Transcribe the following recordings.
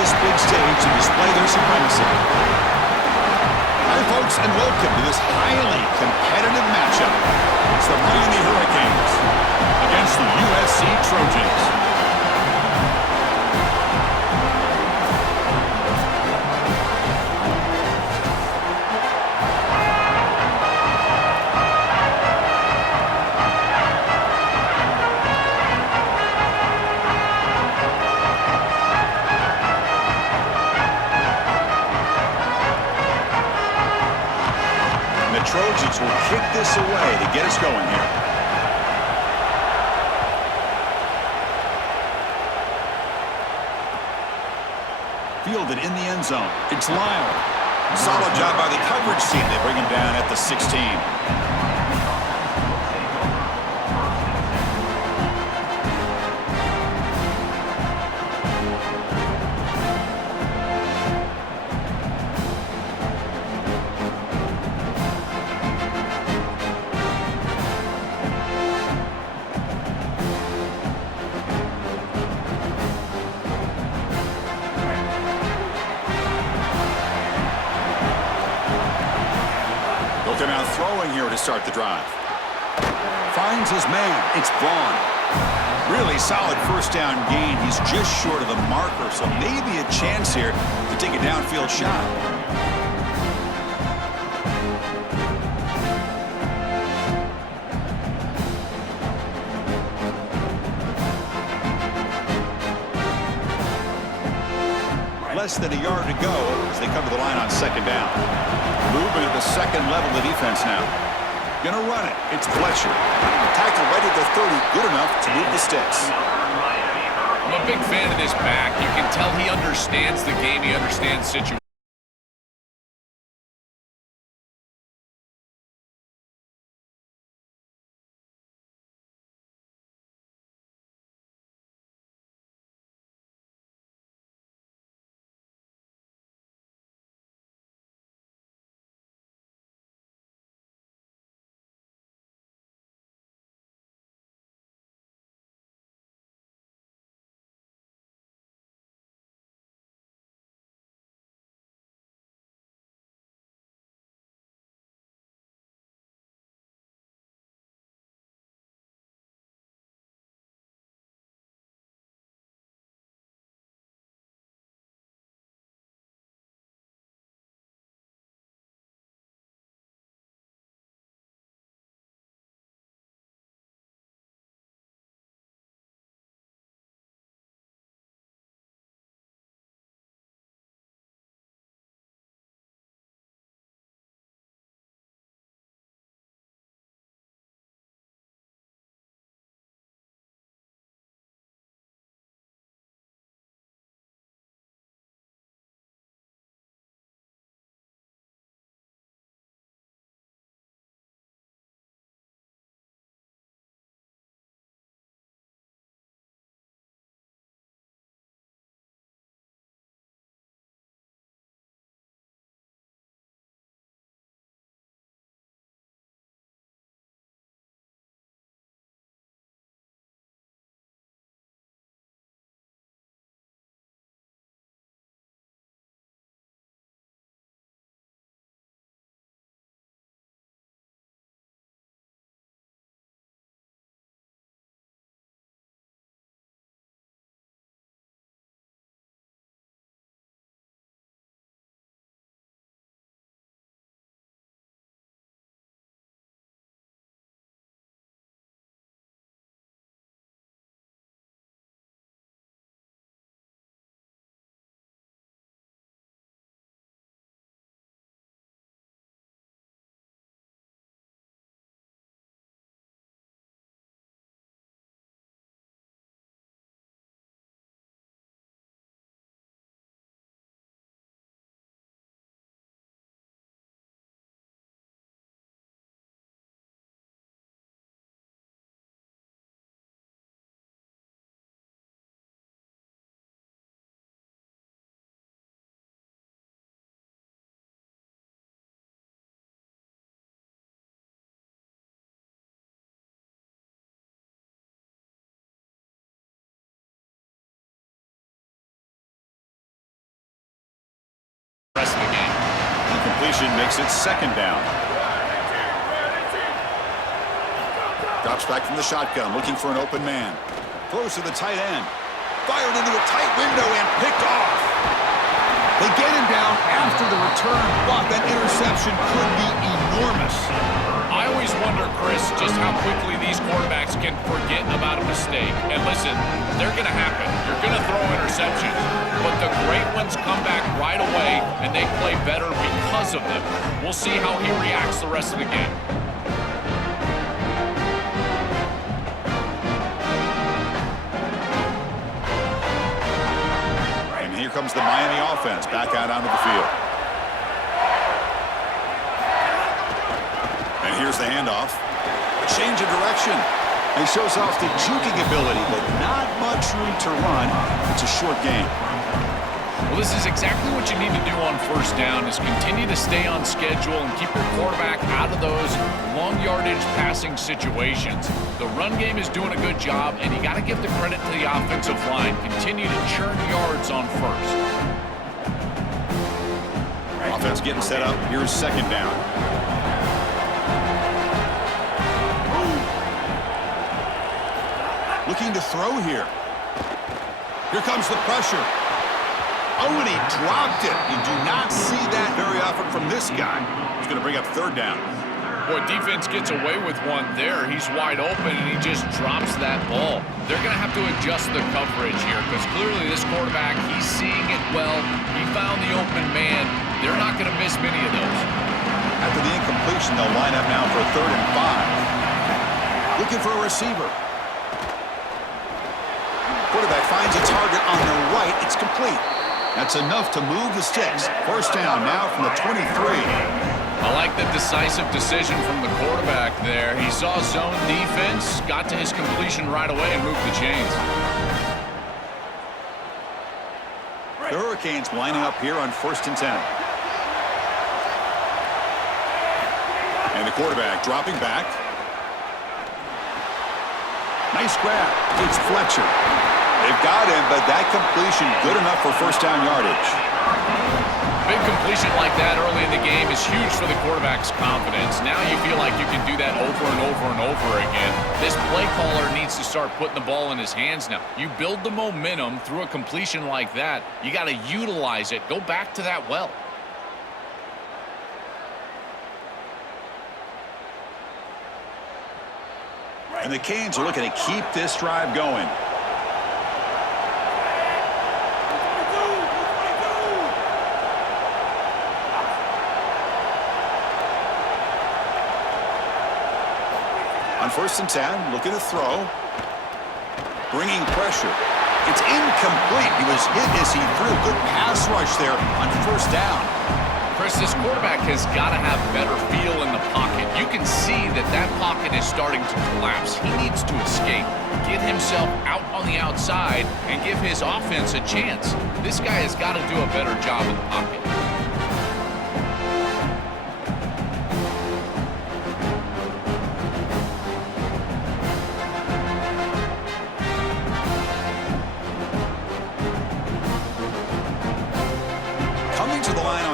this big stage to display their supremacy. Hi, folks, and welcome to this highly competitive matchup. It's the Miami Hurricanes against the USC Trojans. The Trojans will kick this away to get us going here. Fielded in the end zone. It's Lyle. Solid job by the coverage team. They bring him down at the 16. They're now throwing here to start the drive. Finds his man. It's Vaughn. Really solid first down gain. He's just short of the marker, so maybe a chance here to take a downfield shot. Less than a yard to go as they come to the line on second down. Movement at the second level of the defense now. Gonna run it. It's Fletcher. Tackle right at the 30. Good enough to move the sticks. I'm a big fan of this back. You can tell he understands the game. He understands situations. incompletion makes it second down. Drops back from the shotgun, looking for an open man. Throws to the tight end. Fired into a tight window and picked off. They get him down after the return, but that interception could be enormous. I always wonder, Chris, just how quickly these quarterbacks can forget about a mistake. And listen, they're going to happen. You're going to throw interceptions, but the great ones come back right away, and they play better because of them. We'll see how he reacts the rest of the game. And here comes the Miami offense back out onto the field. And here's the handoff. A change of direction. He shows off the juking ability, but not much room to run. It's a short game. Well, this is exactly what you need to do on first down, is continue to stay on schedule and keep your quarterback out of those long yardage passing situations. The run game is doing a good job, and you got to give the credit to the offensive line. Continue to churn yards on first. Offense getting set up. Here's second down. Looking to throw here. Here comes the pressure. Oh, and he dropped it. You do not see that very often from this guy. He's going to bring up third down. Boy, defense gets away with one there. He's wide open, and he just drops that ball. They're going to have to adjust the coverage here because clearly this quarterback, he's seeing it well. He found the open man. They're not going to miss many of those. After the incompletion, they'll line up now for 3rd and 5. Looking for a receiver. Quarterback finds a target on the right. It's complete. That's enough to move the sticks. First down now from the 23. I like the decisive decision from the quarterback there. He saw zone defense, got to his completion right away, and moved the chains. The Hurricanes lining up here on 1st and 10. And the quarterback dropping back. Nice grab. It's Fletcher. They've got him, but that completion good enough for first down yardage. Big completion like that early in the game is huge for the quarterback's confidence. Now you feel like you can do that over and over and over again. This play caller needs to start putting the ball in his hands now. You build the momentum through a completion like that. You got to utilize it. Go back to that well. And the Canes are looking to keep this drive going. On 1st and 10, looking to throw. Bringing pressure. It's incomplete. He was hit as he threw. Good pass rush there on 1st down. Chris, this quarterback has got to have better feel in the pocket. You can see that that pocket is starting to collapse. He needs to escape, get himself out on the outside, and give his offense a chance. This guy has got to do a better job in the pocket.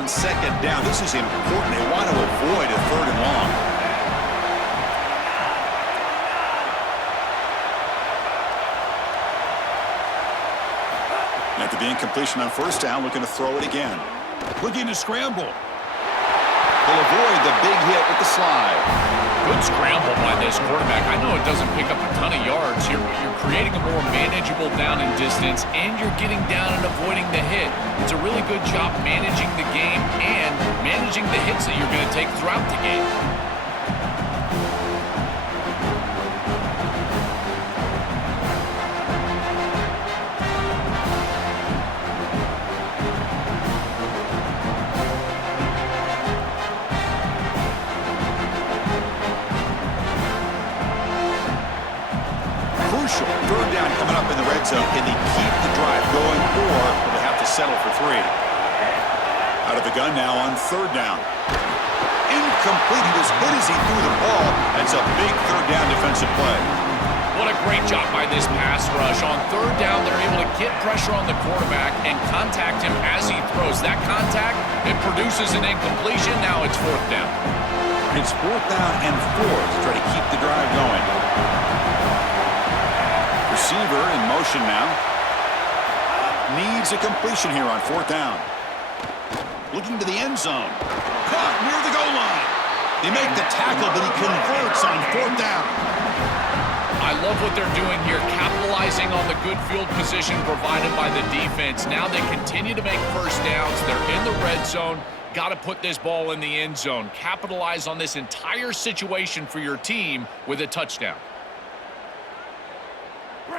Second down. This is important. They want to avoid a 3rd and long. And after the incompletion on 1st down, looking to throw it again. Looking to scramble. They'll avoid the big hit with the slide. Good scramble by this quarterback. I know it doesn't pick up a ton of yards here, but you're creating a more manageable down and distance, and you're getting down and avoiding the hit. It's a really good job managing the game and managing the hits that you're going to take throughout the game. Crucial. 3rd down coming up in the red zone. Can they keep the drive going, or will they have to settle for 3? Out of the gun now on 3rd down. Incomplete. He was hit as he threw the ball. That's a big 3rd down defensive play. What a great job by this pass rush. On 3rd down, they're able to get pressure on the quarterback and contact him as he throws. That contact, it produces an incompletion. Now it's 4th down. It's 4th down and 4 to try to keep the drive going. Receiver in motion now. Needs a completion here on 4th down. Looking to the end zone. Caught near the goal line. They make the tackle, but he converts on 4th down. I love what they're doing here, capitalizing on the good field position provided by the defense. Now they continue to make first downs. They're in the red zone. Got to put this ball in the end zone. Capitalize on this entire situation for your team with a touchdown.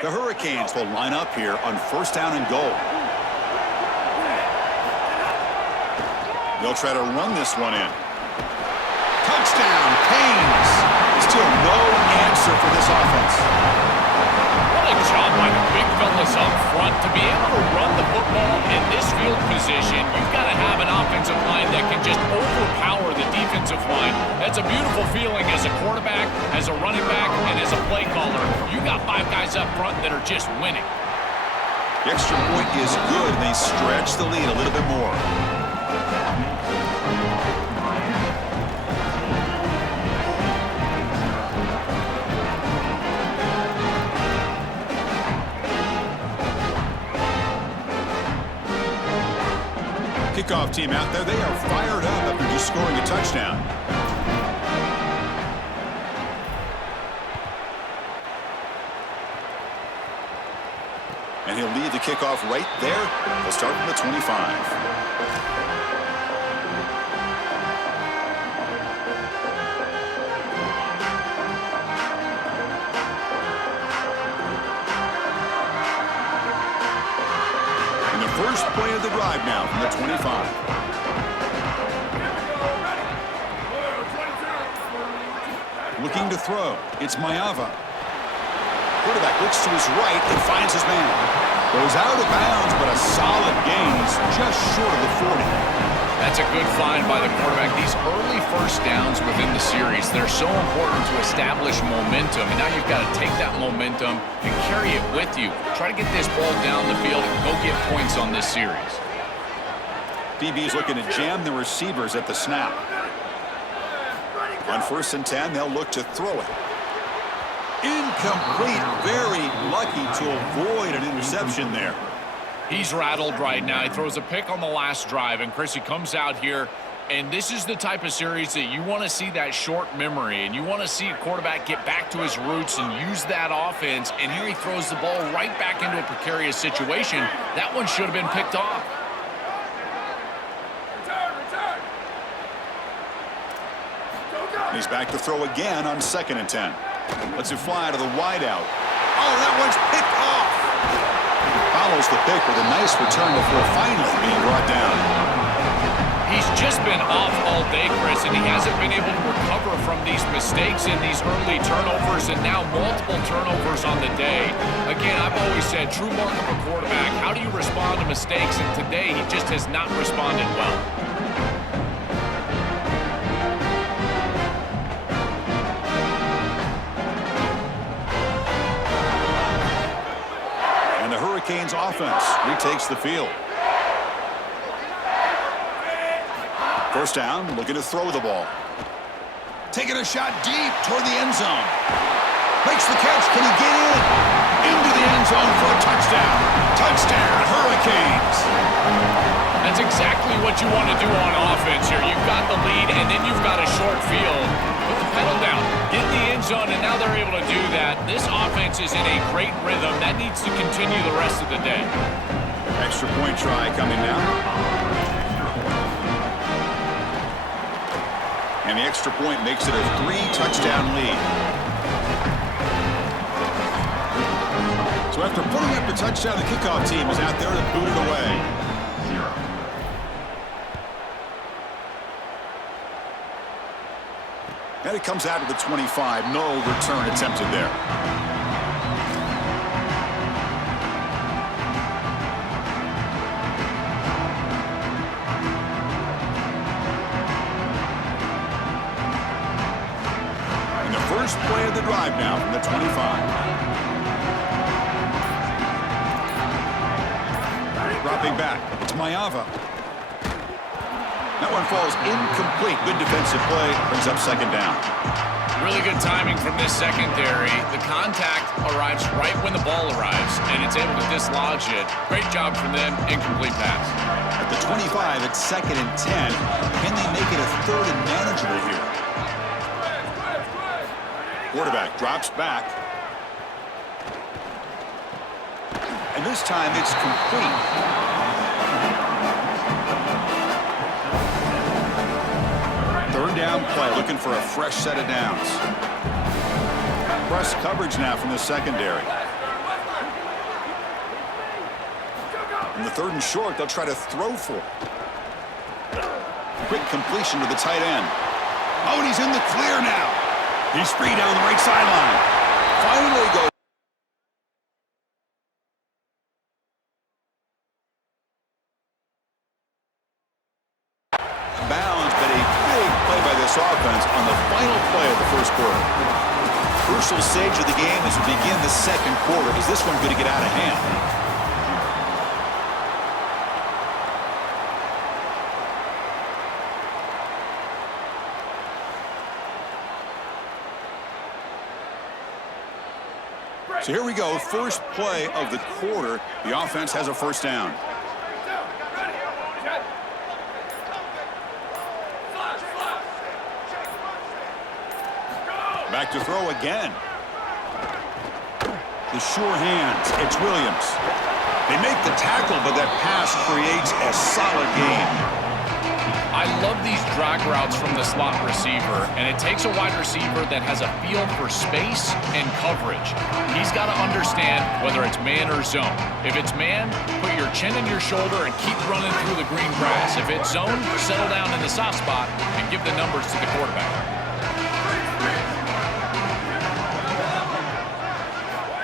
The Hurricanes will line up here on 1st down and goal. They'll try to run this one in. Touchdown, Canes. Still no answer for this offense. What a job by the big fellas up front. To be able to run the football in this field position, you've got to have an offensive line that can just overpower the defensive line. That's a beautiful feeling as a quarterback, as a running back, and as a play caller. You got 5 guys up front that are just winning. The extra point is good, and they stretch the lead a little bit more. Kickoff team out there. They are fired up after just scoring a touchdown. And he'll lead the kickoff right there. They'll start from the 25. First play of the drive now from the 25. Looking to throw. It's Maiava. Quarterback looks to his right and finds his man. Goes out of bounds, but a solid gain. He's just short of the 40. That's a good find by the quarterback. These early first downs within the series, they're so important to establish momentum. And now you've got to take that momentum and carry it with you. Try to get this ball down the field and go get points on this series. DB's looking to jam the receivers at the snap. On 1st and 10, they'll look to throw it. Incomplete. Very lucky to avoid an interception there. He's rattled right now. He throws a pick on the last drive, and Chris, he comes out here, and this is the type of series that you want to see that short memory, and you want to see a quarterback get back to his roots and use that offense, and here he throws the ball right back into a precarious situation. That one should have been picked off. He's back to throw again on 2nd and 10. Lets it fly to the wideout. Oh, that one's picked off. Follows the pick with a nice return before finally being brought down. He's just been off all day, Chris, and he hasn't been able to recover from these mistakes in these early turnovers and now multiple turnovers on the day. Again, I've always said, true mark of a quarterback, how do you respond to mistakes? And today, he just has not responded well. Hurricanes offense retakes the field. 1st down, looking to throw the ball. Taking a shot deep toward the end zone. Makes the catch. Can he get in? Into the end zone for a touchdown. Touchdown, Hurricanes. That's exactly what you want to do on offense here. You've got the lead, and then you've got a short field. Put the pedal down. Get in the end zone, and now they're able to do that. This offense is in a great rhythm. That needs to continue the rest of the day. Extra point try coming now. And the extra point makes it a 3-touchdown lead. So after putting up the touchdown, the kickoff team is out there to boot it away. And it comes out of the 25. No return attempted there. And the first play of the drive now from the 25. Dropping back. It's Maiava. That one falls incomplete. Good defensive play. Brings up second down. Really good timing from this secondary. The contact arrives right when the ball arrives, and it's able to dislodge it. Great job from them. Incomplete pass. At the 25, it's 2nd and 10. Can they make it a 3rd and manageable here? Quarterback drops back. And this time it's complete. Third down play, looking for a fresh set of downs. Press coverage now from the secondary. In the 3rd and short, they'll try to throw for it. Quick completion to the tight end. Oh, and he's in the clear now. He's free down the right sideline. Finally goes. Bounds, but a big play by this offense on the final play of the first quarter. Crucial stage of the game as we begin the second quarter. Is this one going to get out of hand? So here we go, first play of the quarter. The offense has a first down. Back to throw again. The sure hands. It's Williams. They make the tackle, but that pass creates a solid gain. I love these drag routes from the slot receiver, and it takes a wide receiver that has a feel for space and coverage. He's got to understand whether it's man or zone. If it's man, put your chin in your shoulder and keep running through the green grass. If it's zone, settle down in the soft spot and give the numbers to the quarterback.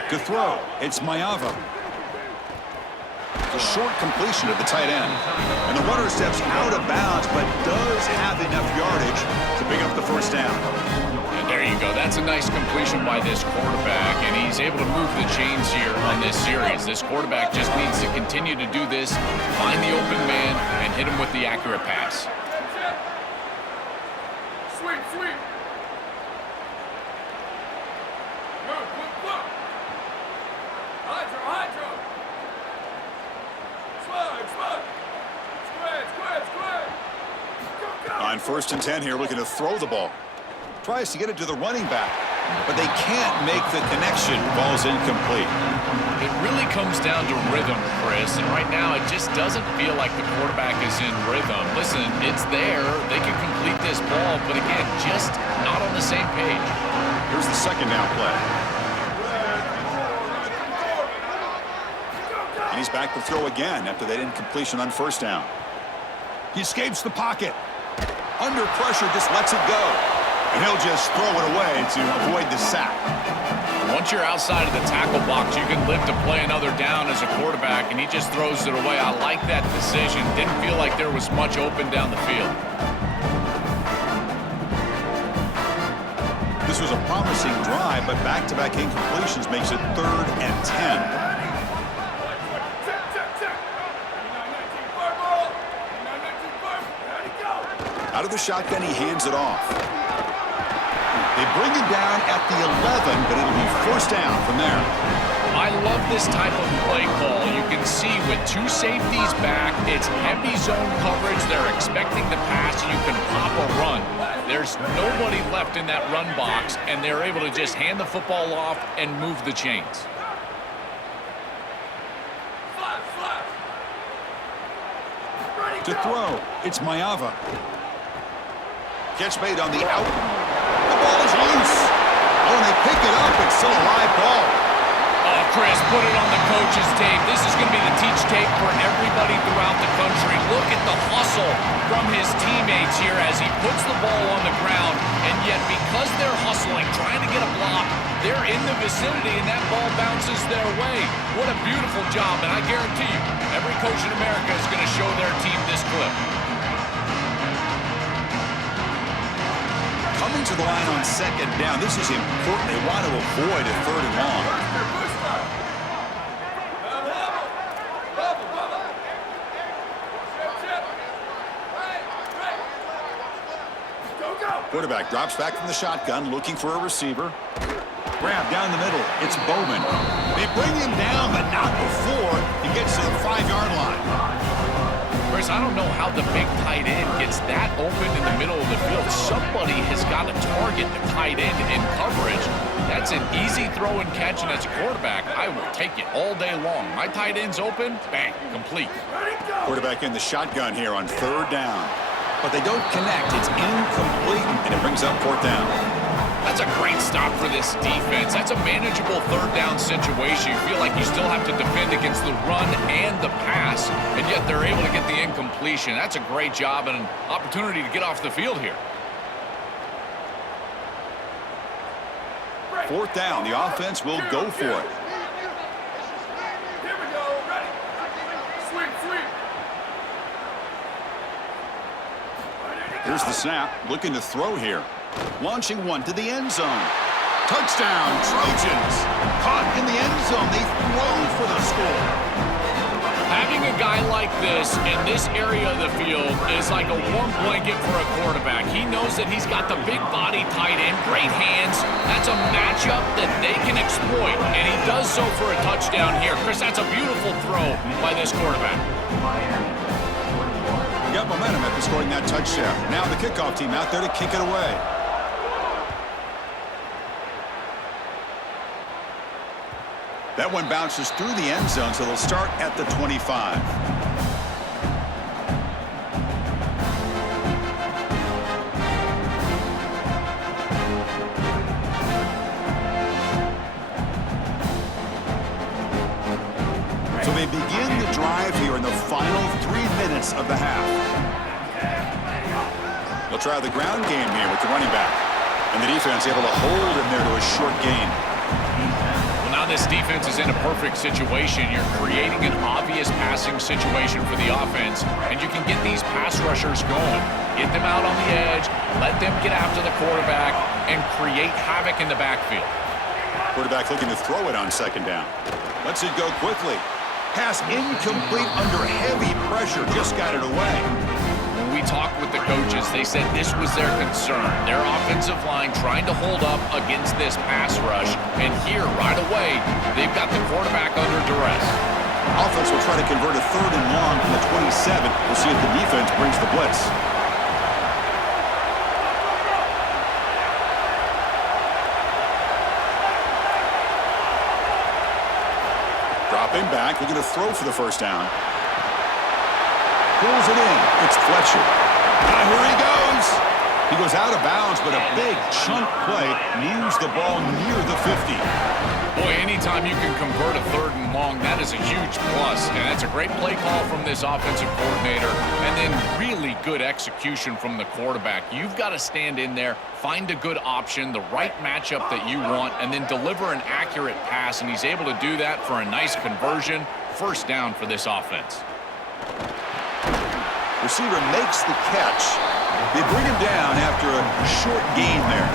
To throw, it's Maiava. A short completion to the tight end. And the runner steps out of bounds, but does have enough yardage to pick up the first down. And there you go. That's a nice completion by this quarterback, and he's able to move the chains here on this series. This quarterback just needs to continue to do this, find the open man, and hit him with the accurate pass. Sweep. Hydro. On 1st and 10 here, looking to throw the ball. Tries to get it to the running back, but they can't make the connection. Ball's incomplete. It really comes down to rhythm, Chris, and right now it just doesn't feel like the quarterback is in rhythm. Listen, it's there. They can complete this ball, but again, just not on the same page. Here's the second down play. And he's back to throw again after that incompletion on first down. He escapes the pocket. Under pressure, just lets it go. And he'll just throw it away to avoid the sack. Once you're outside of the tackle box, you can live to play another down as a quarterback, and he just throws it away. I like that decision. Didn't feel like there was much open down the field. This was a promising drive, but back-to-back incompletions makes it 3rd and 10. Out of the shotgun, he hands it off. They bring him down at the 11, but it'll be first down from there. I love this type of play call. You can see with 2 safeties back, it's heavy zone coverage. They're expecting the pass, and you can pop a run. There's nobody left in that run box, and they're able to just hand the football off and move the chains. To throw, it's Maiava. Catch made on the out. The ball is loose. Oh, and they pick it up. It's still a live ball. Oh, Chris, put it on the coach's tape. This is going to be the teach tape for everybody throughout the country. Look at the hustle from his teammates here as he puts the ball on the ground. And yet, because they're hustling, trying to get a block, they're in the vicinity, and that ball bounces their way. What a beautiful job. And I guarantee you, every coach in America is going to show their team this clip. Coming to the line on second down. This is important. They want to avoid a 3rd and long. Quarterback drops back from the shotgun, looking for a receiver. Grab down the middle. It's Bowman. They bring him down, but not before he gets to the 5-yard line. Chris, I don't know how the big tight end gets that open in the middle of the field. Somebody has got to target the tight end in coverage. That's an easy throw and catch, and as a quarterback, I will take it all day long. My tight end's open, bang, complete. Quarterback in the shotgun here on 3rd down. But they don't connect. It's incomplete, and it brings up 4th down. That's a great stop for this defense. That's a manageable 3rd down situation. You feel like you still have to defend against the run and the pass, and yet they're able to get the incompletion. That's a great job and an opportunity to get off the field here. 4th down. The offense will go for it. Here we go. Ready. Sweep, sweep. Here's the snap. Looking to throw here. Launching one to the end zone. Touchdown, Trojans. Caught in the end zone. They throw for the score. Having a guy like this in this area of the field is like a warm blanket for a quarterback. He knows that he's got the big body tight end, great hands. That's a matchup that they can exploit, and he does so for a touchdown here. Chris, that's a beautiful throw by this quarterback. Got momentum after scoring that touchdown. Now the kickoff team out there to kick it away. That one bounces through the end zone, so they'll start at the 25. So they begin the drive here in the final 3 minutes of the half. They'll try the ground game here with the running back. And the defense able to hold him there to a short gain. Now this defense is in a perfect situation. You're creating an obvious passing situation for the offense, and you can get these pass rushers going. Get them out on the edge, let them get after the quarterback, and create havoc in the backfield. Quarterback looking to throw it on 2nd down. Lets it go quickly. Pass incomplete under heavy pressure. Just got it away. When we talked with the coaches, they said this was their concern. Their offensive line trying to hold up against this pass rush. And here, right away, they've got the quarterback under duress. Offense will try to convert a 3rd and long from the 27. We'll see if the defense brings the blitz. Dropping back, looking to throw for the 1st down. Pulls it in. It's Fletcher. Now here he goes. He goes out of bounds, but a big chunk play moves the ball near the 50. Boy, anytime you can convert a 3rd and long, that is a huge plus. And that's a great play call from this offensive coordinator. And then really good execution from the quarterback. You've got to stand in there, find a good option, the right matchup that you want, and then deliver an accurate pass. And he's able to do that for a nice conversion. 1st down for this offense. Receiver makes the catch. They bring him down after a short gain there.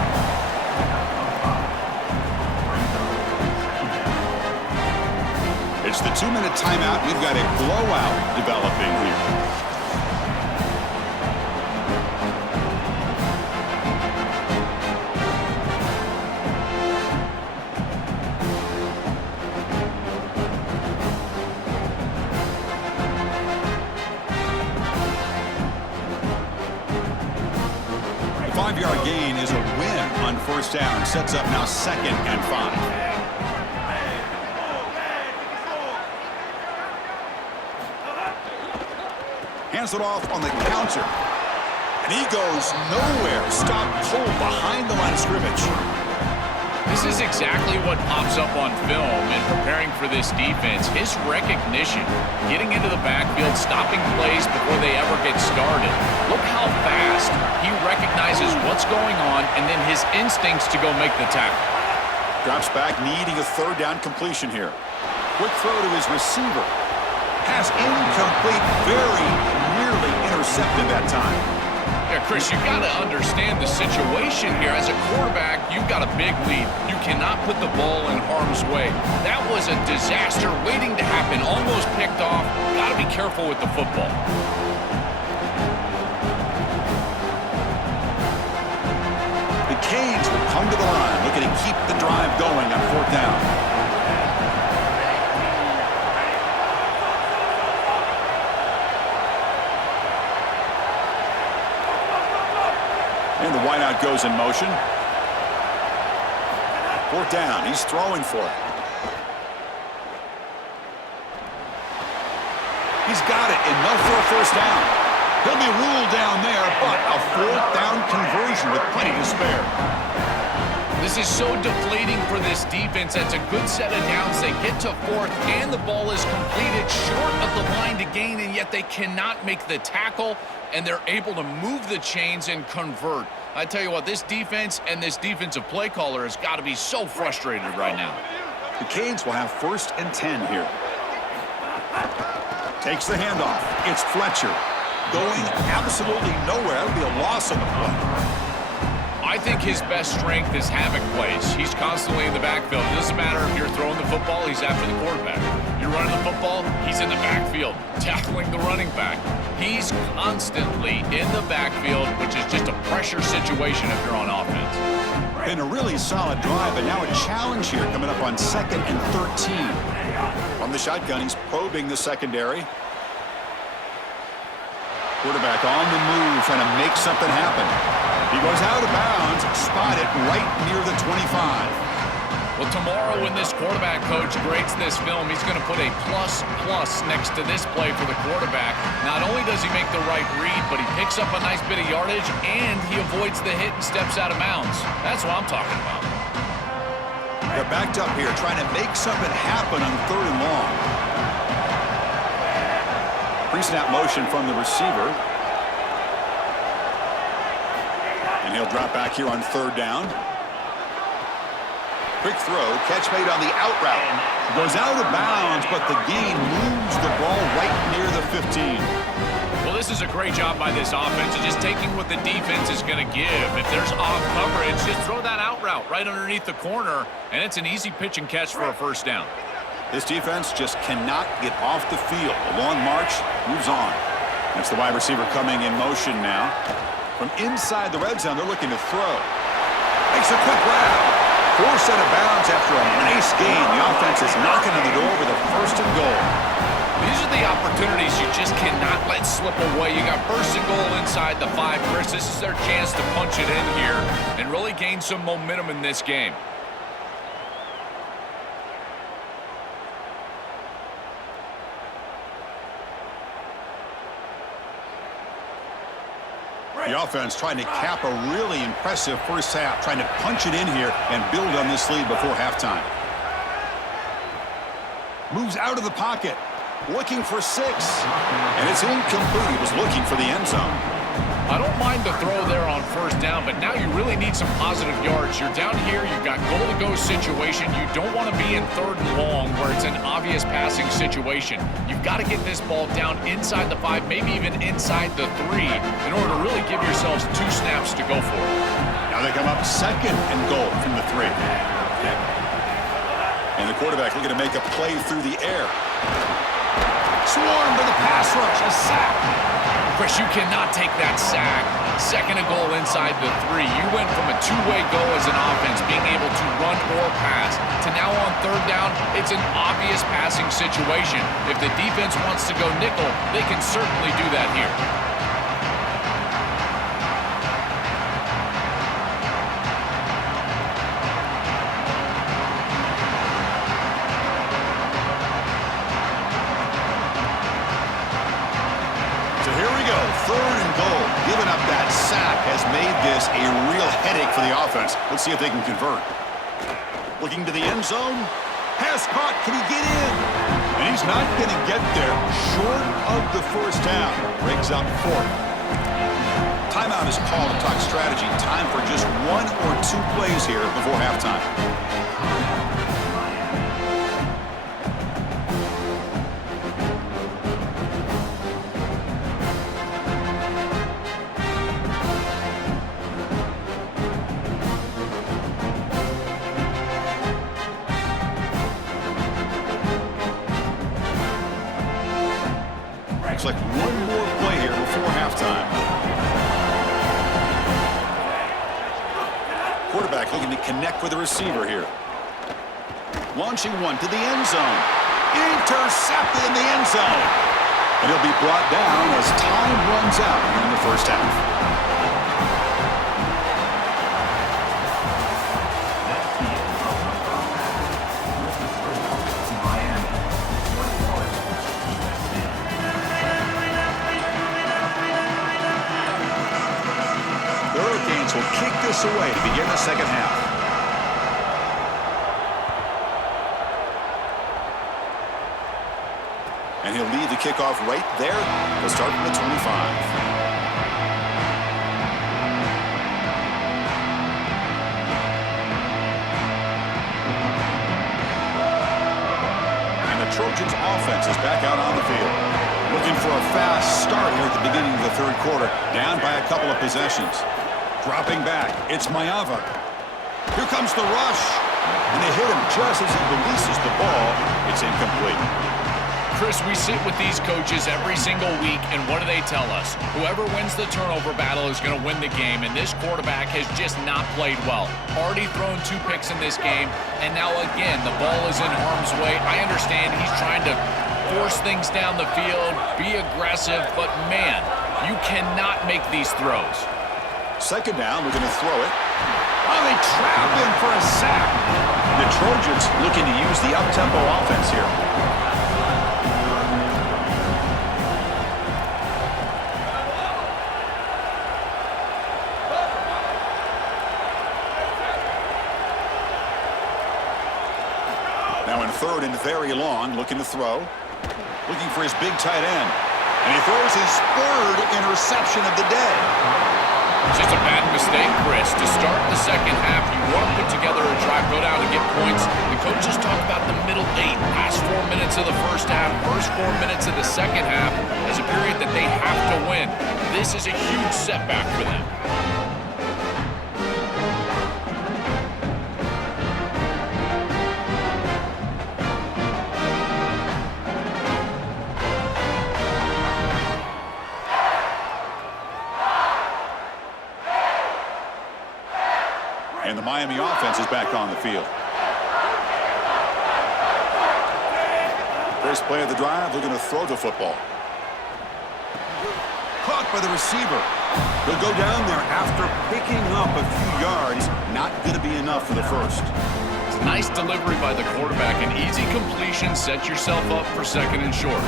It's the 2-minute timeout. We've got a blowout developing here. The 5-yard gain is a win on 1st down. Sets up now 2nd and 5. Hands it off on the counter. And he goes nowhere. Stopped cold behind the line of scrimmage. This is exactly what pops up on film in preparing for this defense. His recognition, getting into the backfield, stopping plays before they ever get started. Look how fast he recognizes what's going on and then his instincts to go make the tackle. Drops back, needing a 3rd down completion here. Quick throw to his receiver. Pass incomplete, very nearly intercepted that time. Yeah, Chris, you've got to understand the situation here. As a quarterback, you've got a big lead. You cannot put the ball in harm's way. That was a disaster waiting to happen, almost picked off. Got to be careful with the football. fourth down. And the wideout goes in motion. Fourth down. He's throwing for it. He's got it, and no for a first down. He'll be ruled down there, but a fourth down conversion with plenty to spare. This is so deflating for this defense. That's a good set of downs. They get to fourth, and the ball is completed short of the line to gain, and yet they cannot make the tackle, and they're able to move the chains and convert. I tell you what, this defense and this defensive play caller has got to be so frustrated right now. The Canes will have 1st and 10 here. Takes the handoff. It's Fletcher. Going absolutely nowhere. That'll be a loss on the play. I think his best strength is havoc plays. He's constantly in the backfield. It doesn't matter if you're throwing the football, he's after the quarterback. You're running the football, he's in the backfield, tackling the running back. He's constantly in the backfield, which is just a pressure situation if you're on offense. Been a really solid drive, but now a challenge here coming up on 2nd and 13. From the shotgun, he's probing the secondary. Quarterback on the move, trying to make something happen. He goes out of bounds, spotted right near the 25. Well, tomorrow when this quarterback coach grades this film, he's going to put a plus next to this play for the quarterback. Not only does he make the right read, but he picks up a nice bit of yardage, and he avoids the hit and steps out of bounds. That's what I'm talking about. They're backed up here, trying to make something happen on 3rd and long. Pre-snap motion from the receiver. And he'll drop back here on 3rd down. Quick throw, catch made on the out route. Goes out of bounds, but the gain moves the ball right near the 15. Well, this is a great job by this offense of just taking what the defense is going to give. If there's off coverage, just throw that out route right underneath the corner, and it's an easy pitch and catch for a first down. This defense just cannot get off the field. A long march, moves on. That's the wide receiver coming in motion now. From inside the red zone, they're looking to throw. Makes a quick grab. Forced out of bounds after a nice gain. The offense is knocking on the door with a 1st and goal. These are the opportunities you just cannot let slip away. You got 1st and goal inside the 5. Chris, this is their chance to punch it in here and really gain some momentum in this game. The offense trying to cap a really impressive first half, trying to punch it in here and build on this lead before halftime. Moves out of the pocket, looking for 6. And it's incomplete. He was looking for the end zone. I don't mind the throw there on 1st down, but now you really need some positive yards. You're down here, you've got goal-to-go situation. You don't want to be in 3rd and long where it's an obvious passing situation. You've got to get this ball down inside the 5, maybe even inside the 3, in order to really give yourselves 2 snaps to go for it. Now they come up 2nd and goal from the 3. And the quarterback looking to make a play through the air. Swarmed to the pass rush, a sack. Chris, you cannot take that sack. 2nd and goal inside the 3. You went from a 2-way go as an offense, being able to run or pass, to now on 3rd down, it's an obvious passing situation. If the defense wants to go nickel, they can certainly do that here. Giving up that sack has made this a real headache for the offense. Let's see if they can convert. Looking to the end zone. Pass caught. Can he get in? And he's not going to get there. Short of the 1st down. Breaks up 4th. Timeout is called to talk strategy. Time for just 1 or 2 plays here before halftime. Looks like 1 more play here before halftime. Quarterback looking to connect with the receiver here. Launching one to the end zone. Intercepted in the end zone. And he'll be brought down as time runs out here in the first half. The Hurricanes will kick this away to begin the second half. And he'll lead the kickoff right there. He'll start from the 25. And the Trojans offense is back out on the field. Looking for a fast start here at the beginning of the third quarter. Down by a couple of possessions. Dropping back, it's Maiava. Here comes the rush. And they hit him just as he releases the ball. It's incomplete. Chris, we sit with these coaches every single week, and what do they tell us? Whoever wins the turnover battle is going to win the game, and this quarterback has just not played well. Already thrown 2 picks in this game, and now again, the ball is in harm's way. I understand he's trying to force things down the field, be aggressive, but man, you cannot make these throws. Second down, we're going to throw it. Oh, they trap him for a sack. The Trojans looking to use the up-tempo offense here. Now in third and very long, looking to throw. Looking for his big tight end. And he throws his third interception of the day. It's just a bad mistake, Chris. To start the second half, you want to put together a drive, go down and get points. The coaches talk about the middle 8, last 4 minutes of the first half, first 4 minutes of the second half as a period that they have to win. This is a huge setback for them. And the Miami offense is back on the field. First play of the drive, looking to throw the football. Caught by the receiver. He'll go down there after picking up a few yards. Not going to be enough for the first. Nice delivery by the quarterback. An easy completion. Set yourself up for second and short.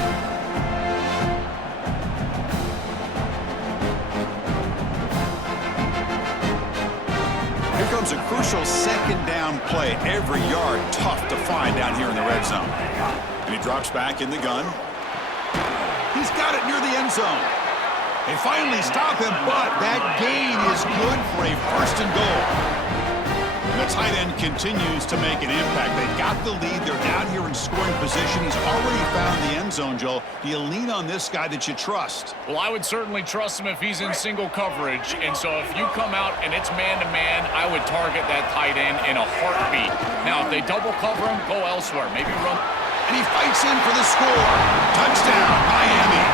Comes a crucial second down play. Every yard tough to find down here in the red zone. And he drops back in the gun. He's got it near the end zone. They finally stop him, but that gain is good for a first and goal. And the tight end continues to make an impact. They've got the lead. They're down here in scoring position. He's already found the end zone, Joel. Do you lean on this guy that you trust? Well, I would certainly trust him if he's in single coverage. And so if you come out and it's man-to-man, I would target that tight end in a heartbeat. Now, if they double cover him, go elsewhere. Maybe run. And he fights in for the score. Touchdown, Miami.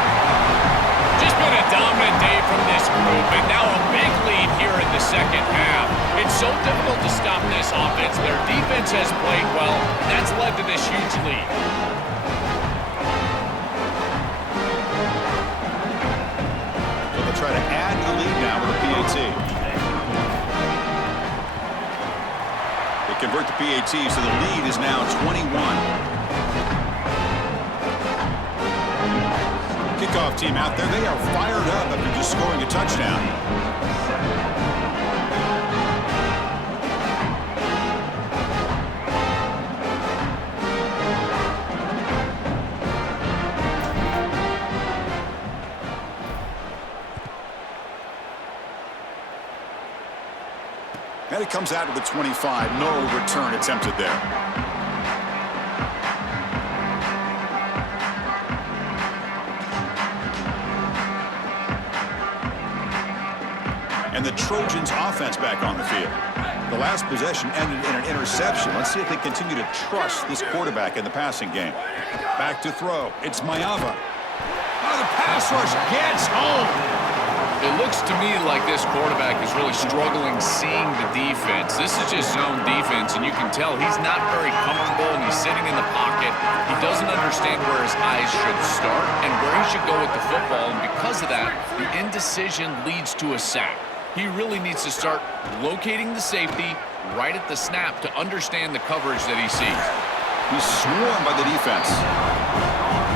Just been a dominant day from this group, and now a big lead here in the second half. It's so difficult to stop this offense. Their defense has played well. That's led to this huge lead. So they'll try to add the lead now with a PAT. They convert the PAT, so the lead is now 21. Kickoff team out there, they are fired up after just scoring a touchdown. And it comes out to the 25. No return attempted there. And the Trojans offense back on the field. The last possession ended in an interception. Let's see if they continue to trust this quarterback in the passing game. Back to throw. It's Maiava. Oh, the pass rush gets home. It looks to me like this quarterback is really struggling seeing the defense. This is just zone defense, and you can tell he's not very comfortable, and he's sitting in the pocket. He doesn't understand where his eyes should start and where he should go with the football, and because of that, the indecision leads to a sack. He really needs to start locating the safety right at the snap to understand the coverage that he sees. He's swarmed by the defense.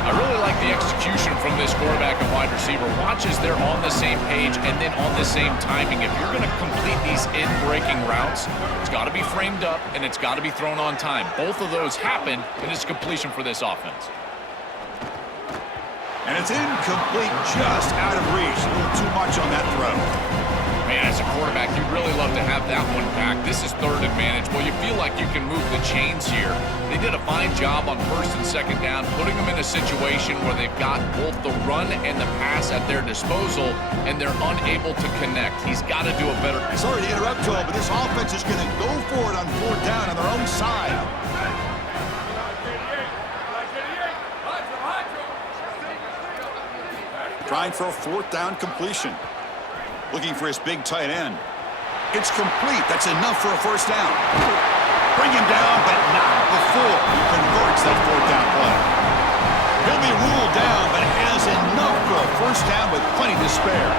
I really like the execution from this quarterback and wide receiver. Watch as they're on the same page and then on the same timing. If you're going to complete these in-breaking routes, it's got to be framed up and it's got to be thrown on time. Both of those happen, and it's completion for this offense. And it's incomplete, just out of reach. A little too much on that throw. Man, as a quarterback, you'd really love to have that one back. This is third advantage. Well, you feel like you can move the chains here. They did a fine job on first and second down, putting them in a situation where they've got both the run and the pass at their disposal, and they're unable to connect. He's got to do a better. Sorry to interrupt, Joel, but this offense is going to go for it on fourth down on their own side. Trying for a fourth down completion. Looking for his big tight end. It's complete. That's enough for a first down. Bring him down, but not before he converts that fourth down play. He'll be ruled down, but has enough for a first down with plenty to spare.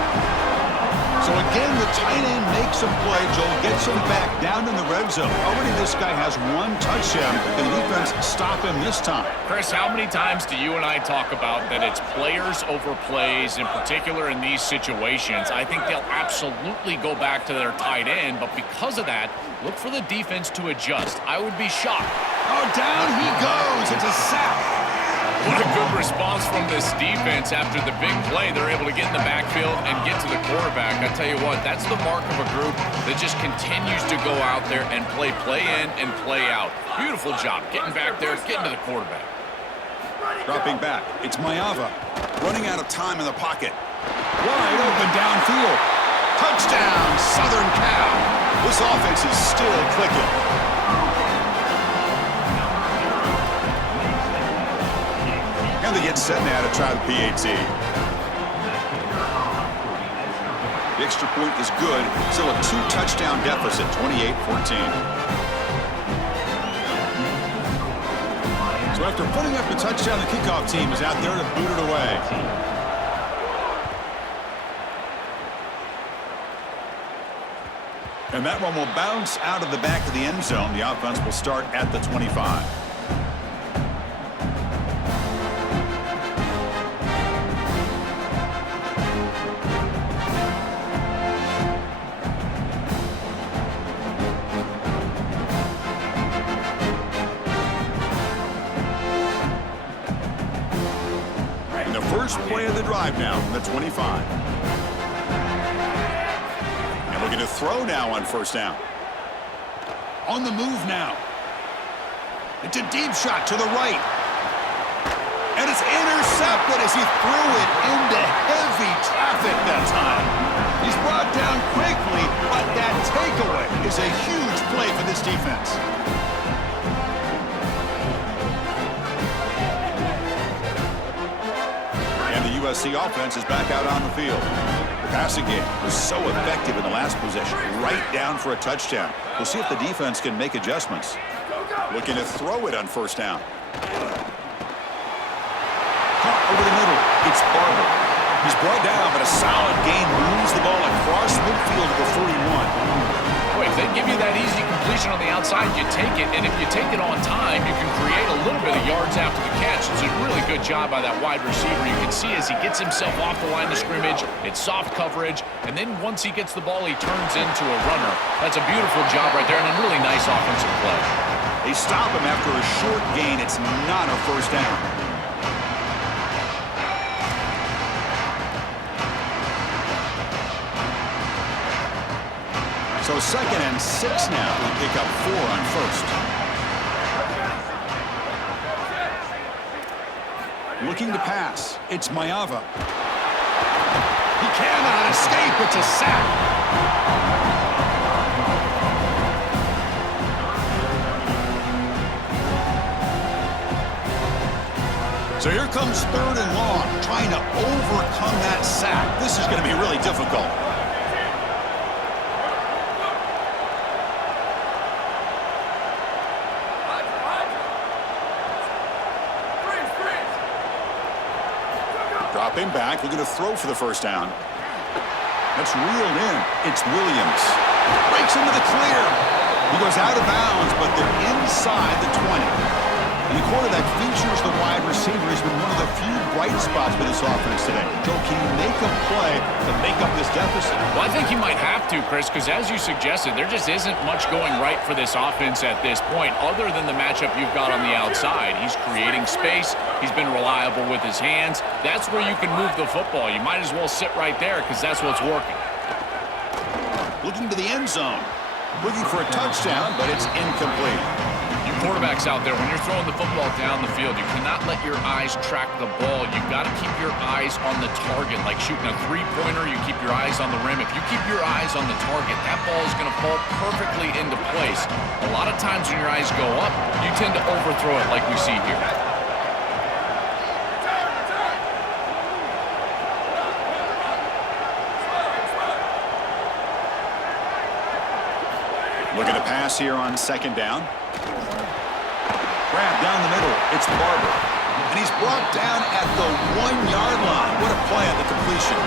So again, the tight end makes a play. Joel gets him back down in the red zone. Already this guy has one touchdown. Can the defense stop him this time? Chris, how many times do you and I talk about that it's players over plays, in particular in these situations? I think they'll absolutely go back to their tight end, but because of that, look for the defense to adjust. I would be shocked. Oh, down he goes. It's a sack. What a good response from this defense after the big play. They're able to get in the backfield and get to the quarterback. I tell you what, that's the mark of a group that just continues to go out there and play in and play out. Beautiful job getting back there, getting to the quarterback. Dropping back, it's Maiava. Running out of time in the pocket. Wide open downfield. Touchdown, Southern Cal. This offense is still clicking. And they get set now to try the PAT. The extra point is good. Still a 2-touchdown deficit, 28-14. So after putting up the touchdown, the kickoff team is out there to boot it away. And that one will bounce out of the back of the end zone. The offense will start at the 25. First play of the drive now from the 25. And looking to throw now on first down. On the move now. It's a deep shot to the right. And it's intercepted as he threw it into heavy traffic that time. He's brought down quickly, but that takeaway is a huge play for this defense. USC offense is back out on the field. The passing game was so effective in the last possession, right down for a touchdown. We'll see if the defense can make adjustments. Looking to throw it on first down. Caught over the middle. It's Barber. He's brought down, but a solid gain moves the ball across midfield to the 41. Boy, if they give you that easy completion on the outside, you take it, and if you take it on time, you can create a little bit of yards after the catch. It's a really good job by that wide receiver. You can see as he gets himself off the line of scrimmage, it's soft coverage, and then once he gets the ball, he turns into a runner. That's a beautiful job right there, and a really nice offensive play. They stop him after a short gain. It's not a first down. So 2nd and 6 now. We'll pick up 4 on first. Looking to pass. It's Maiava. He cannot escape. It's a sack. So here comes 3rd and long, trying to overcome that sack. This is going to be really difficult. Dropping back, looking to throw for the first down. That's reeled in. It's Williams. Breaks into the clear. He goes out of bounds, but they're inside the 20. And the quarterback features the wide receiver. Has been one of the few bright spots for this offense today. Joe, can he make a play to make up this deficit? Well, I think he might have to, Chris, because as you suggested, there just isn't much going right for this offense at this point, other than the matchup you've got on the outside. He's creating space. He's been reliable with his hands. That's where you can move the football. You might as well sit right there because that's what's working. Looking to the end zone. Looking for a touchdown, but it's incomplete. You quarterbacks out there, when you're throwing the football down the field, you cannot let your eyes track the ball. You've got to keep your eyes on the target. Like shooting a three-pointer, you keep your eyes on the rim. If you keep your eyes on the target, that ball is going to fall perfectly into place. A lot of times when your eyes go up, you tend to overthrow it like we see here. Looking to pass here on 2nd down. Grab down the middle. It's Barber. And he's brought down at the 1-yard line. What a play at the completion.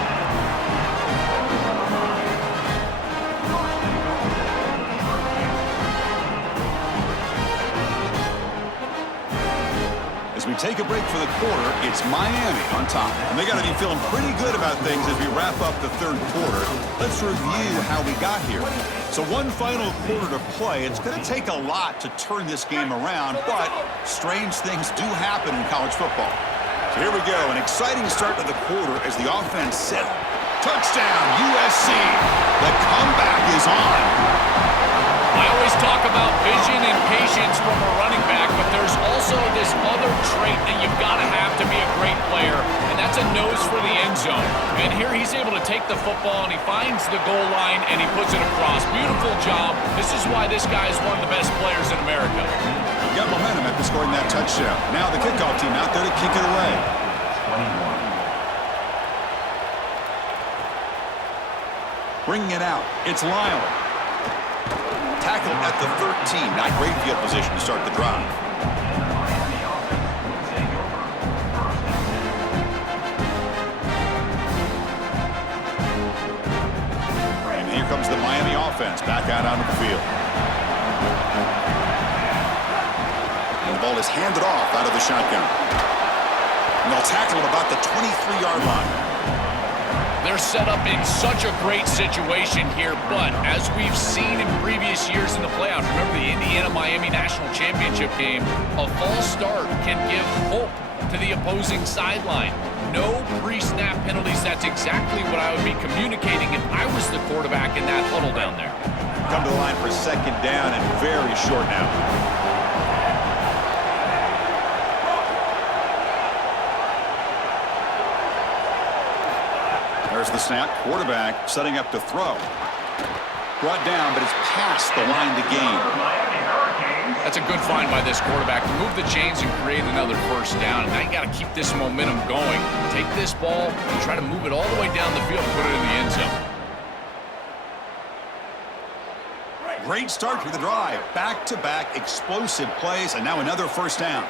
As we take a break for the quarter, it's Miami on top. And they got to be feeling pretty good about things as we wrap up the 3rd quarter. Let's review how we got here. So one final quarter to play. It's going to take a lot to turn this game around, but strange things do happen in college football. So here we go, an exciting start to the quarter as the offense set. Touchdown, USC. The comeback is on. I always talk about vision and patience from a running back, but there's also this other trait that you've got to have to be a great player, and that's a nose for the end zone. And here he's able to take the football, and he finds the goal line, and he puts it across. Beautiful job. This is why this guy is one of the best players in America. Got momentum after scoring that touchdown. Now the kickoff team out there to kick it away. Bringing it out. It's Lyle. Tackled at the 13. Not great field position to start the drive. And here comes the Miami offense back out onto the field. And the ball is handed off out of the shotgun. And they'll tackle at about the 23-yard line. They're set up in such a great situation here, but as we've seen in previous years in the playoffs, remember the Indiana-Miami National Championship game, a false start can give hope to the opposing sideline. No pre-snap penalties. That's exactly what I would be communicating if I was the quarterback in that huddle down there. Come to the line for 2nd down and very short now. There's the snap. Quarterback setting up to throw. Brought down, but it's past the line to gain. That's a good find by this quarterback to move the chains and create another first down. And now you got to keep this momentum going. Take this ball and try to move it all the way down the field and put it in the end zone. Great start to the drive. Back-to-back explosive plays, and now another first down.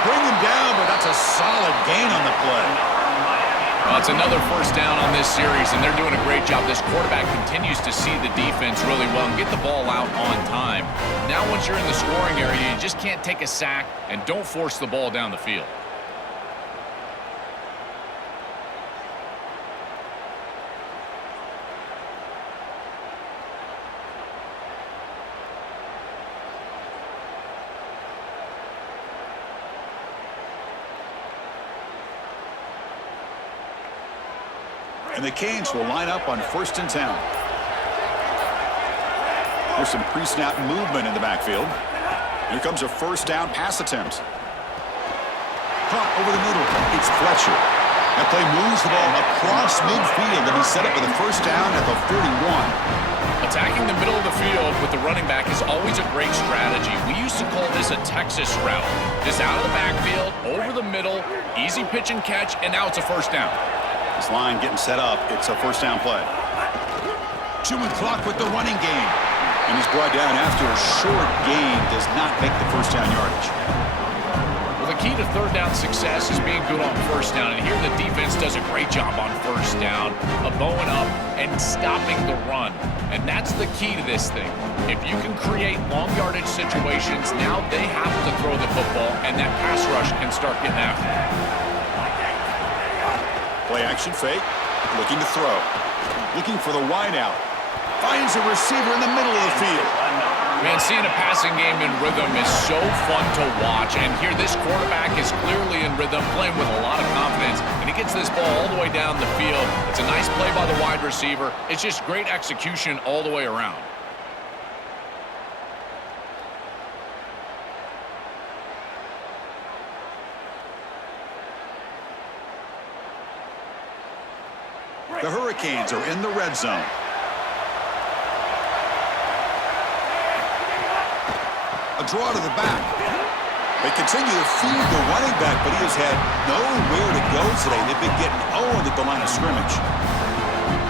Bring him down, but that's a solid gain on the play. Well, it's another first down on this series, and they're doing a great job. This quarterback continues to see the defense really well and get the ball out on time. Now once you're in the scoring area, you just can't take a sack and don't force the ball down the field. And the Canes will line up on 1st and 10. There's some pre-snap movement in the backfield. Here comes a first down pass attempt. Caught over the middle. It's Fletcher. That play moves the ball across midfield to be set up with a first down at the 31. Attacking the middle of the field with the running back is always a great strategy. We used to call this a Texas route. Just out of the backfield, over the middle, easy pitch and catch, and now it's a first down. This line getting set up. It's a first down play. Chewing clock with the running game. And he's brought down after a short gain. Does not make the first down yardage. Well, the key to third down success is being good on first down. And here the defense does a great job on first down of bowing up and stopping the run. And that's the key to this thing. If you can create long yardage situations, now they have to throw the football, and that pass rush can start getting after it. Play action fake. Looking to throw. Looking for the wide out. Finds a receiver in the middle of the field. Man, seeing a passing game in rhythm is so fun to watch. And here this quarterback is clearly in rhythm, playing with a lot of confidence. And he gets this ball all the way down the field. It's a nice play by the wide receiver. It's just great execution all the way around. The Hurricanes are in the red zone. A draw to the back. They continue to feed the running back, but he has had nowhere to go today. They've been getting owned at the line of scrimmage.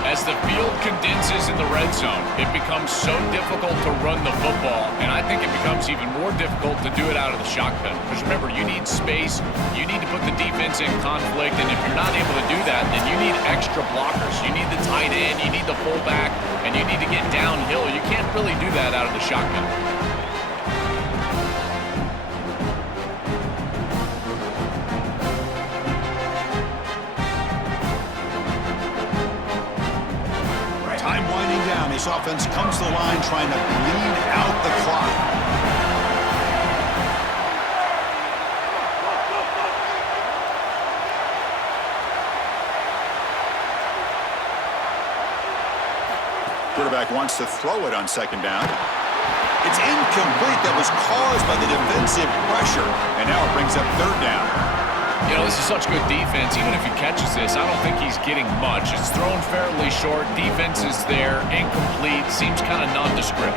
As the field condenses in the red zone, it becomes so difficult to run the football, and I think it becomes even more difficult to do it out of the shotgun. Because remember, you need space, you need to put the defense in conflict, and if you're not able to do that, then you need extra blockers. You need the tight end, you need the fullback, and you need to get downhill. You can't really do that out of the shotgun. This offense comes to the line trying to bleed out the clock. Quarterback wants to throw it on second down. It's incomplete. That was caused by the defensive pressure. And now it brings up third down. You know, this is such good defense. Even if he catches this, I don't think he's getting much. It's thrown fairly short. Defense is there. Incomplete. Seems kind of nondescript.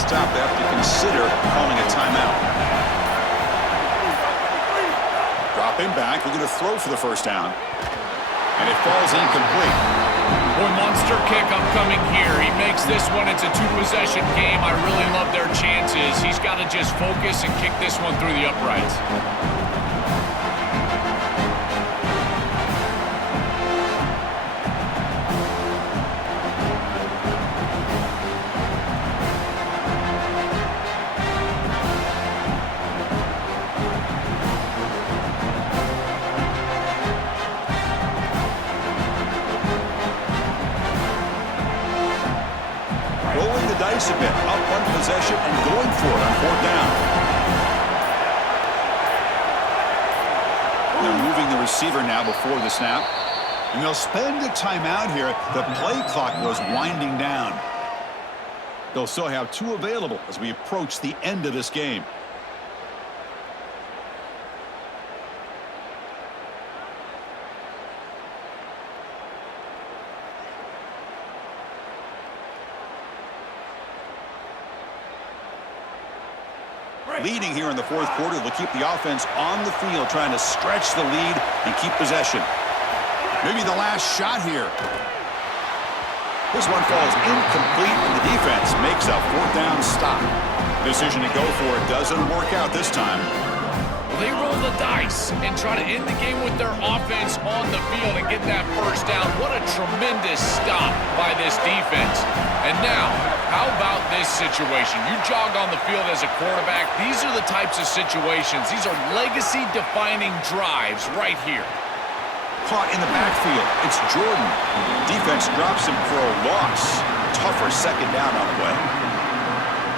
Stop. They have to consider calling a timeout. Dropping back, looking to throw for the first down. And it falls incomplete. Boy, monster kick upcoming here. He makes this one. It's a two-possession game. I really love their chances. He's got to just focus and kick this one through the uprights. A bit, up one possession and going for it on fourth down. They're moving the receiver now before the snap. And they'll spend a timeout here. The play clock was winding down. They'll still have two available as we approach the end of this game. Leading here in the fourth quarter, they'll keep the offense on the field, trying to stretch the lead and keep possession. Maybe the last shot here. This one falls incomplete, and the defense makes a fourth down stop. Decision to go for it doesn't work out this time. They roll the dice and try to end the game with their offense on the field and get that first down. What a tremendous stop by this defense. And now, how about this situation? You jog on the field as a quarterback. These are the types of situations. These are legacy-defining drives right here. Caught in the backfield. It's Jordan. Defense drops him for a loss. Tougher second down on the way.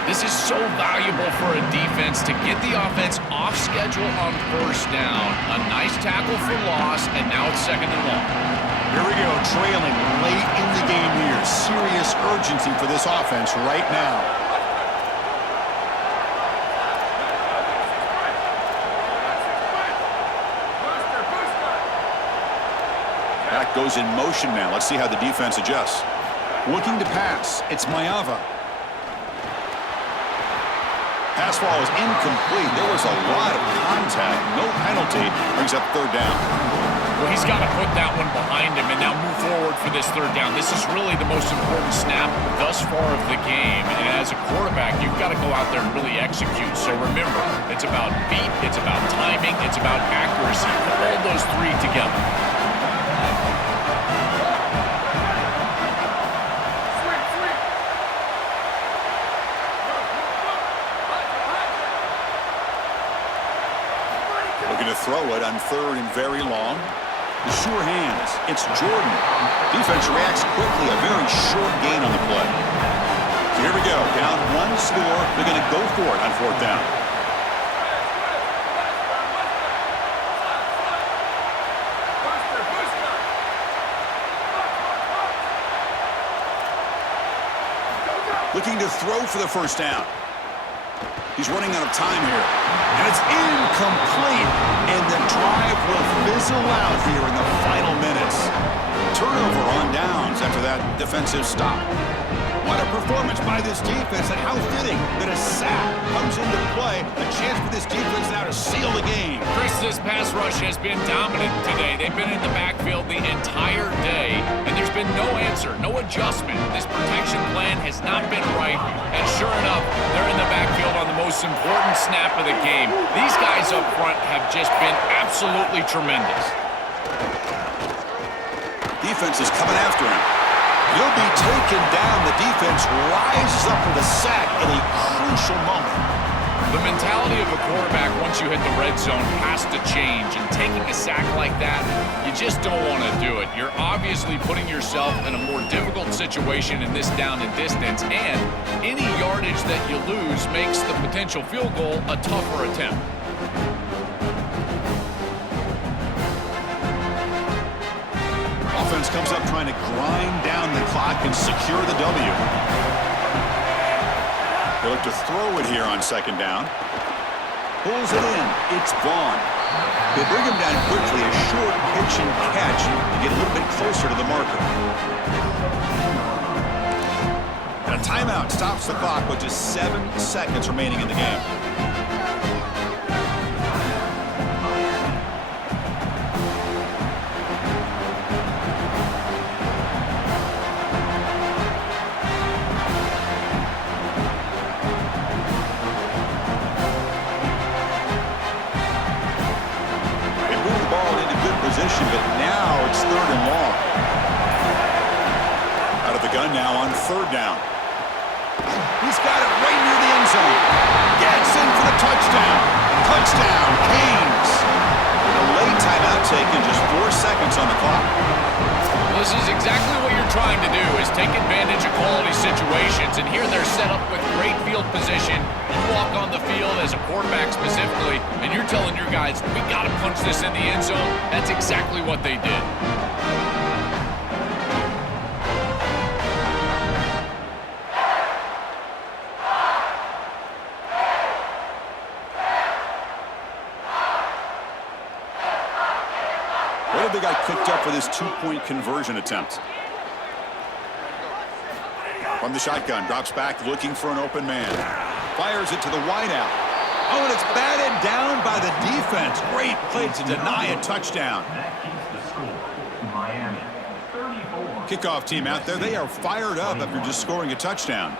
This is so valuable for a defense to get the offense off schedule on first down. A nice tackle for loss, and now it's 2nd and long. Here we go, trailing late in the game here. Serious urgency for this offense right now. Back goes in motion now. Let's see how the defense adjusts. Looking to pass. It's Mayava. Pass ball is incomplete. There was a lot of contact. No penalty. Brings up 3rd down. Well, he's got to put that one behind him and now move forward for this 3rd down. This is really the most important snap thus far of the game. And as a quarterback, you've got to go out there and really execute. So remember, it's about beat, it's about timing, it's about accuracy. Put all those 3 together. Looking to throw it on 3rd and very long. The sure hands. It's Jordan. Defense reacts quickly. A very short gain on the play. So here we go. Down 1 score. They're going to go for it on 4th down. Looking to throw for the 1st down. He's running out of time here. And it's incomplete. And the drive will fizzle out here in the final minutes. Turnover on downs after that defensive stop. What a performance by this defense, and how fitting that a sack comes into play. A chance for this defense now to seal the game. Chris, this pass rush has been dominant today. They've been in the backfield the entire day, and there's been no answer, no adjustment. This protection plan has not been right, and sure enough, they're in the backfield on the most important snap of the game. These guys up front have just been absolutely tremendous. Defense is coming after him. He'll be taken down. The defense rises up with a sack at a crucial moment. The mentality of a quarterback once you hit the red zone has to change, and taking a sack like that, you just don't want to do it. You're obviously putting yourself in a more difficult situation in this down and distance, and any yardage that you lose makes the potential field goal a tougher attempt. Offense comes up trying to grind down the clock and secure the W. They look to throw it here on 2nd down. Pulls it in. It's Vaughn. They bring him down quickly. A short pitch and catch to get a little bit closer to the marker. And a timeout stops the clock with just 7 seconds remaining in the game. But now it's 3rd and long. Out of the gun now on 3rd down. He's got it right near the end zone. Gets in for the touchdown. Touchdown, Canes. A late timeout taken, just 4 seconds on the clock. This is exactly what you're trying to do, is take advantage of quality situations. And here they're set up with great field position. You walk on the field as a quarterback specifically, and you're telling your guys, we got to punch this in the end zone. That's exactly what they did. They got cooked up for this 2-point conversion attempt. From the shotgun, drops back looking for an open man. Fires it to the wideout. Oh, and it's batted down by the defense. Great play to deny a touchdown. Kickoff team out there, they are fired up after just scoring a touchdown.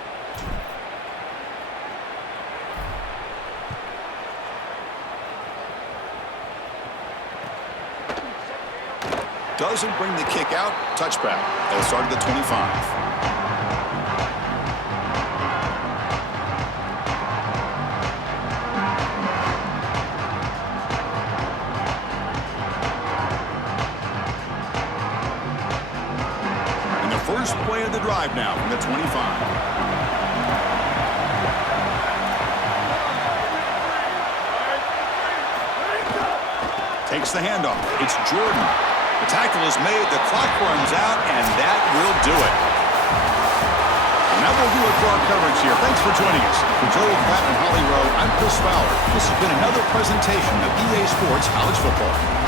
Doesn't bring the kick out. Touchback. They'll start at the 25. And the first play of the drive now from the 25. takes the handoff. It's Jordan. The tackle is made, the clock runs out, and that will do it. And that will do it for our coverage here. Thanks for joining us. For Joel Pratt and Holly Rowe, I'm Chris Fowler. This has been another presentation of EA Sports College Football.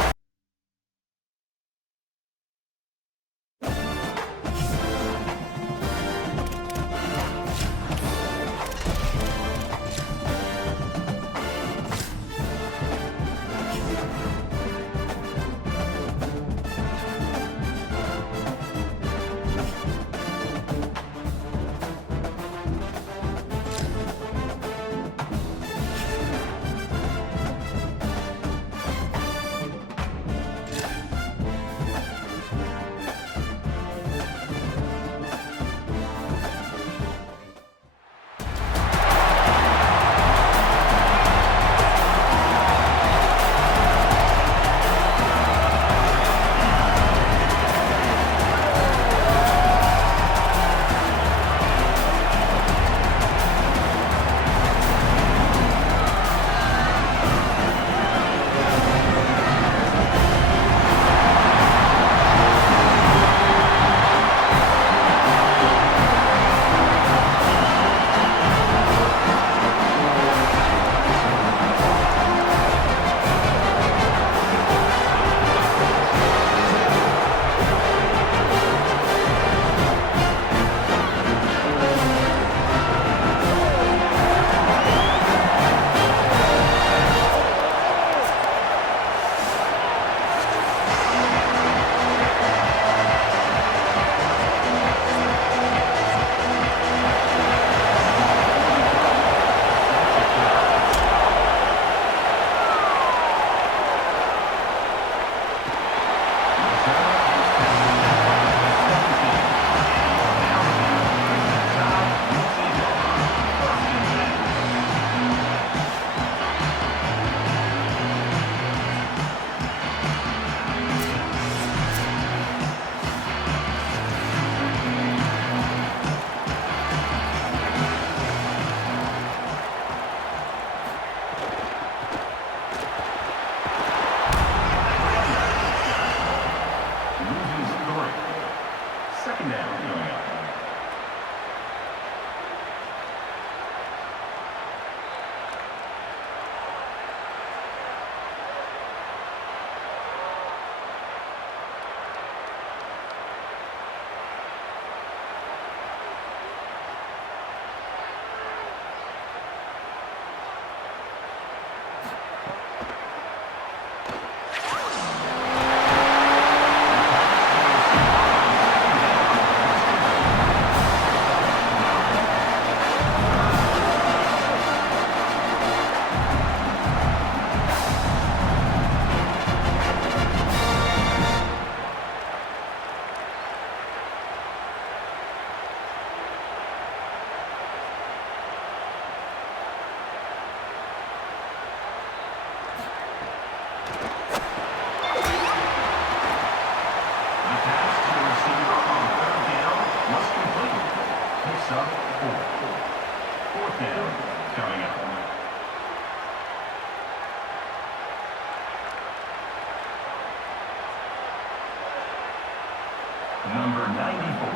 Number 94,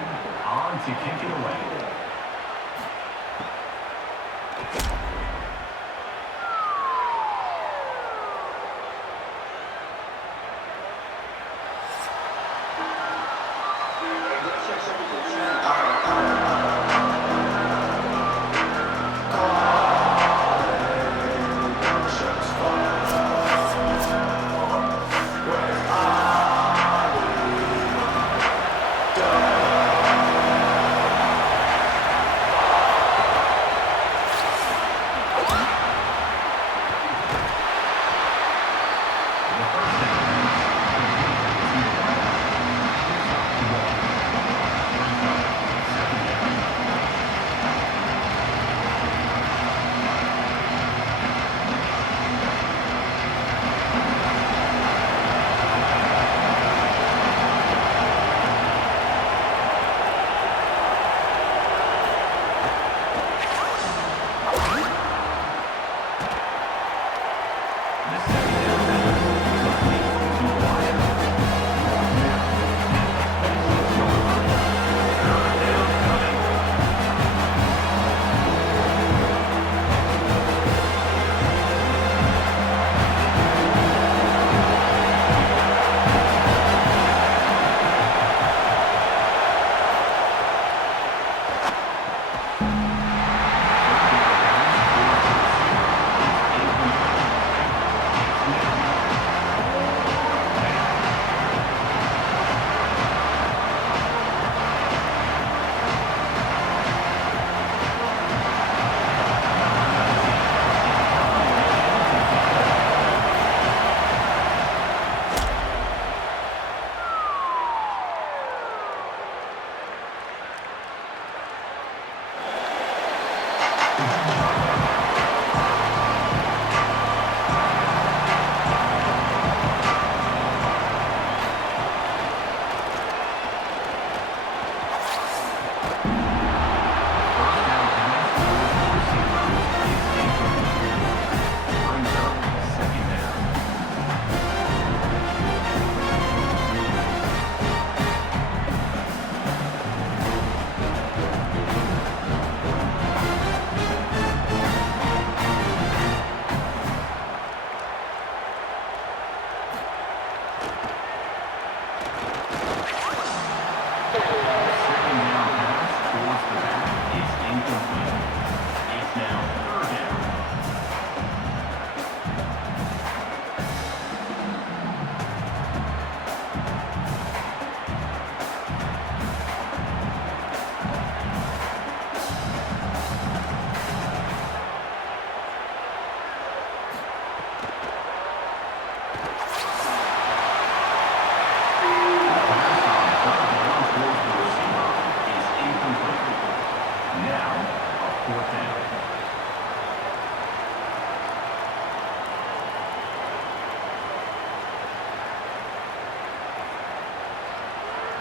on to kick it away.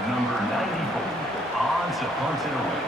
Number 94 on to punt it away.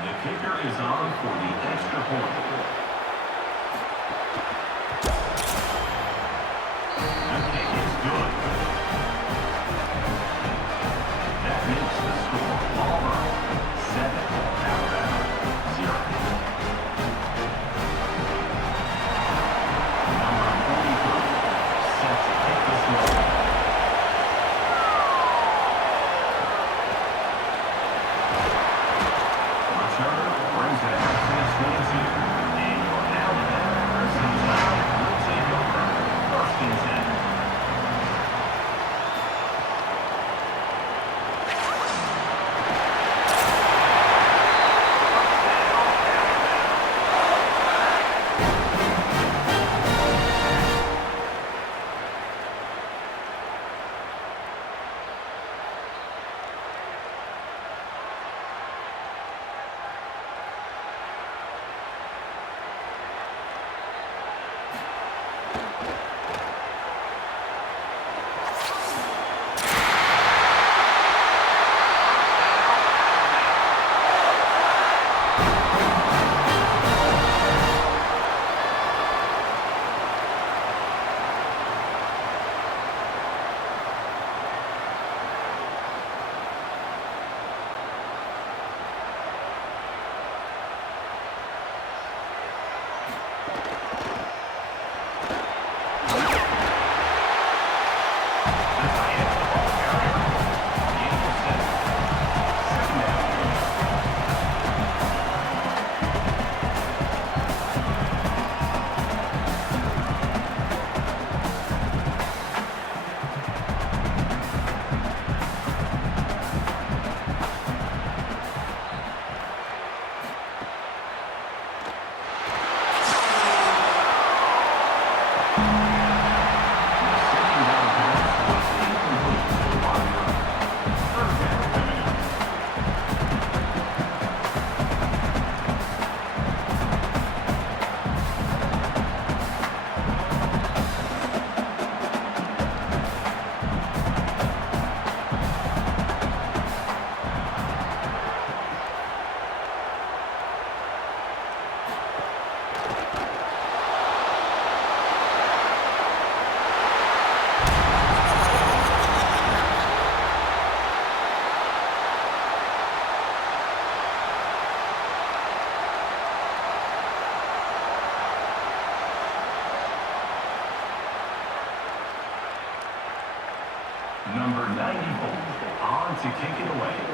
The kicker is on for the extra point. The kick is good. That makes the score Auburn 7, Alabama 0. Number 43 set to kick this one. Brings it out to the 22, and Number 94, on to kick it away.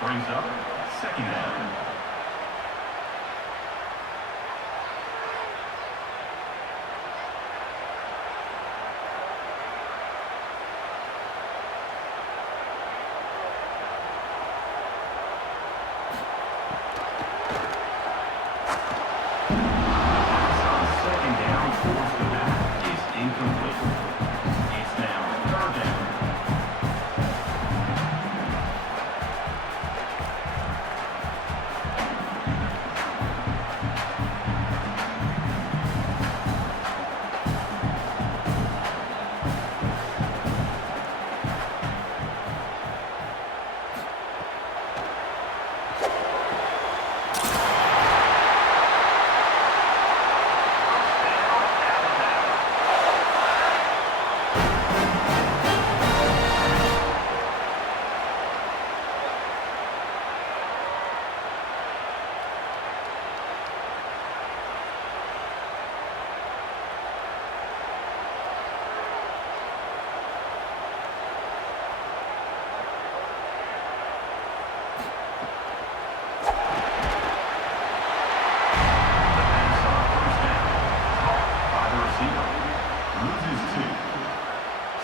Brings up second down.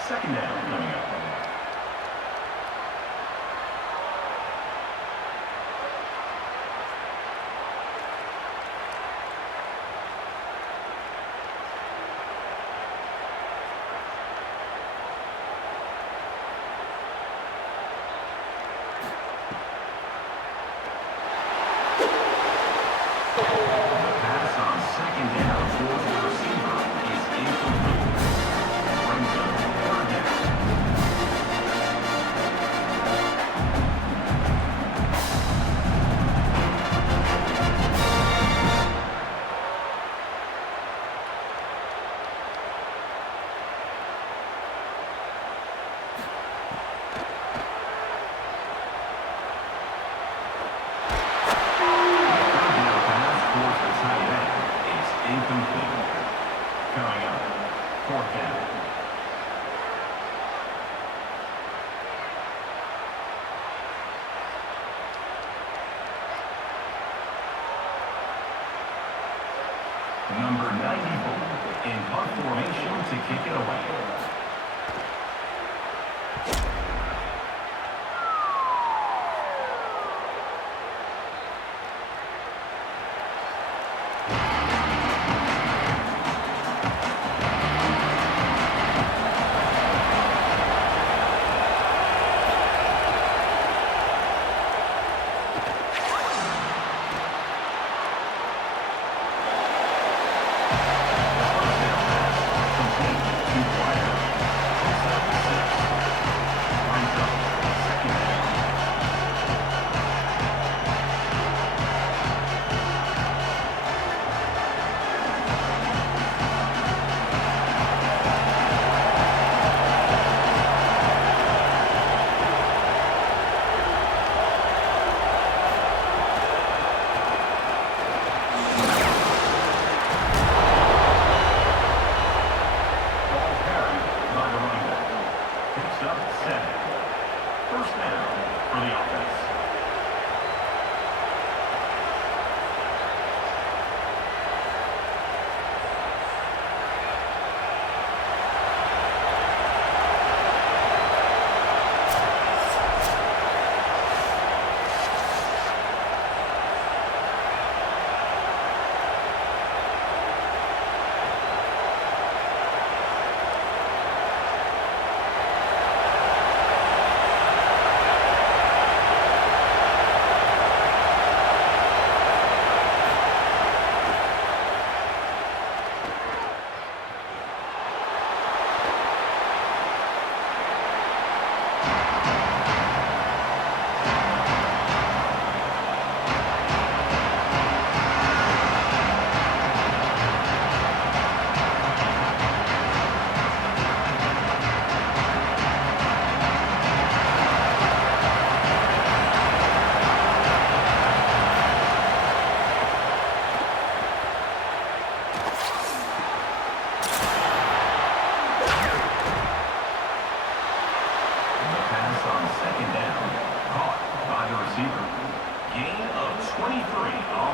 Second down coming up. The pass on second down towards the receiver is incomplete. Brings up third down. Incomplete. Coming up, fourth down. Number 94 in punt formation to kick it away.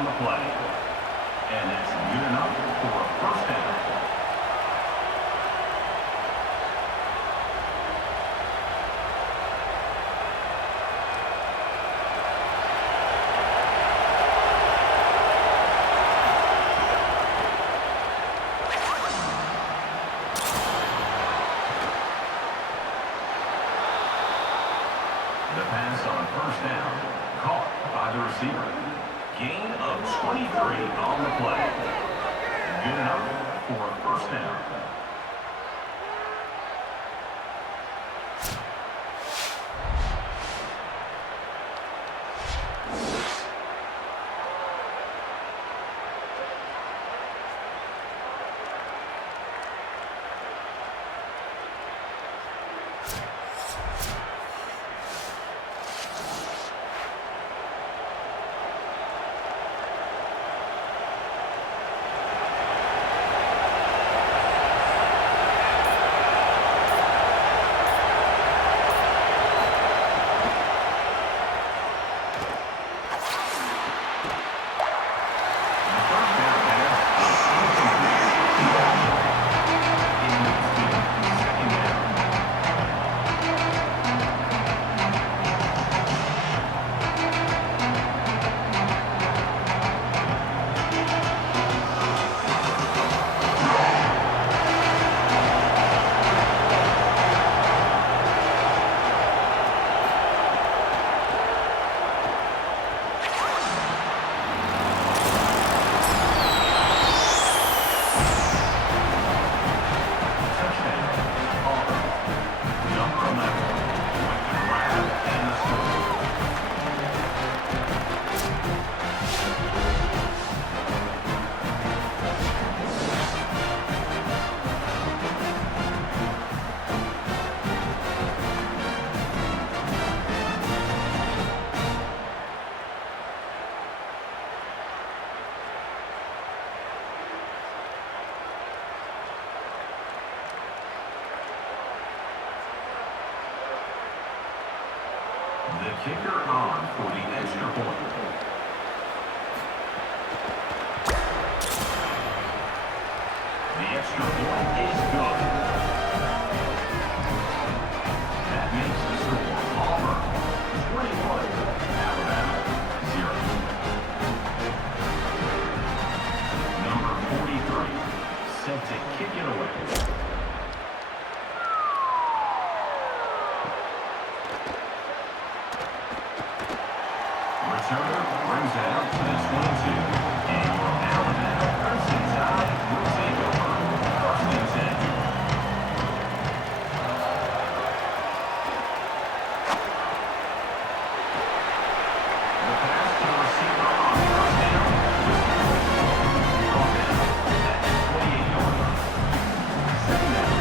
on the play. And that's good enough for a first down. The pass on first down, caught by the receiver. Gain of 23 on the play. Good enough for a first down. The kicker on for the extra point. The extra point is good. That makes the score Auburn 21, Alabama 0. Number 43, set to kick it away. Returner brings it out to the 22. And Alabama Crimson Tide will take over. First and 10. The pass to the receiver on first down. Brought down at the 28-yard line. Second down.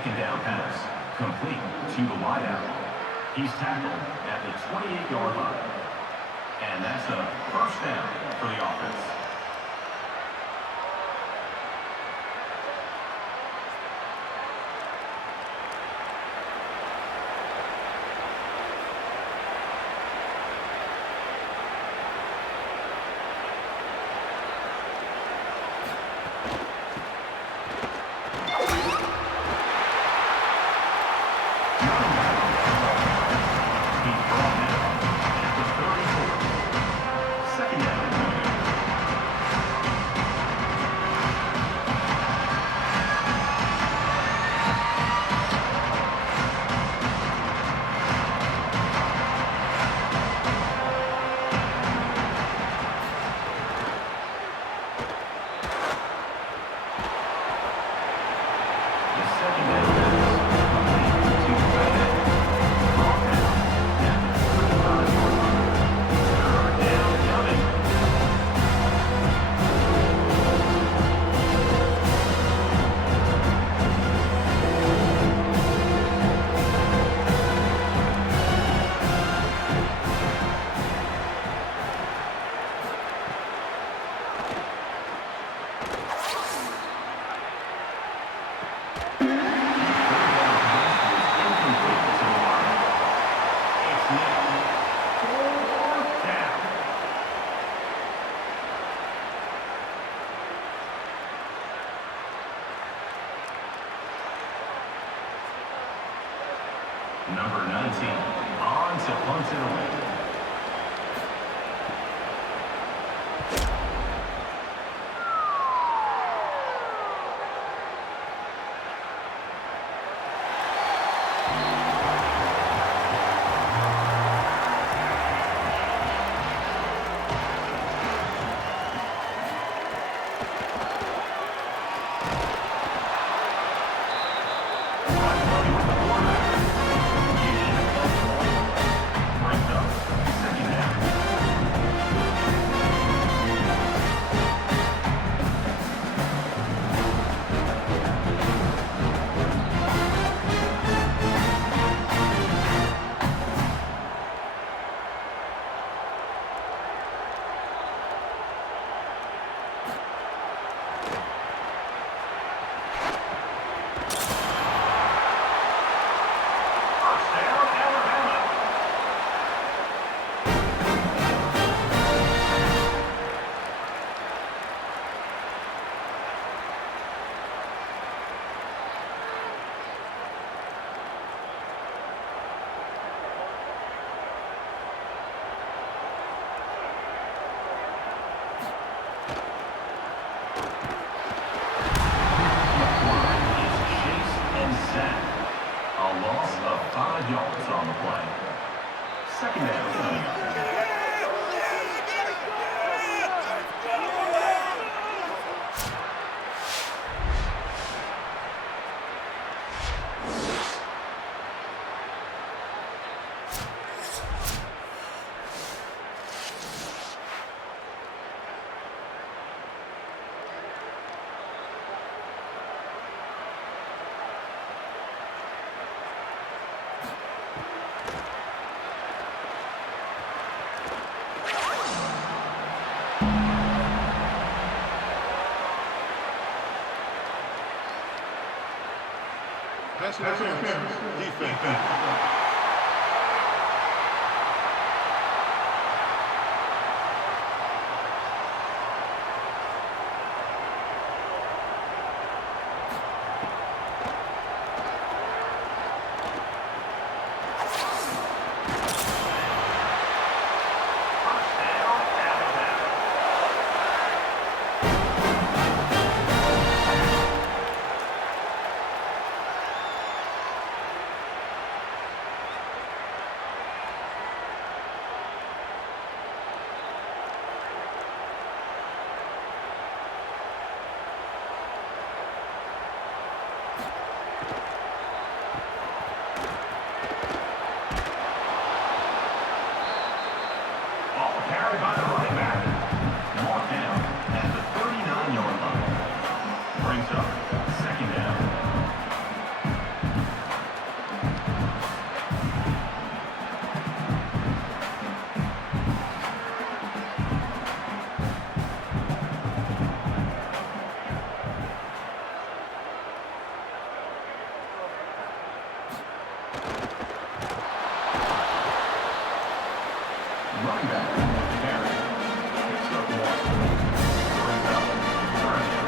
second down pass, complete to the wideout. He's tackled at the 28-yard line. And that's a first down for the offense. Number 19, on to punt it away. Second down coming up. Pass interference. Defense. running back, Harry, picks up 1. Brings up 30.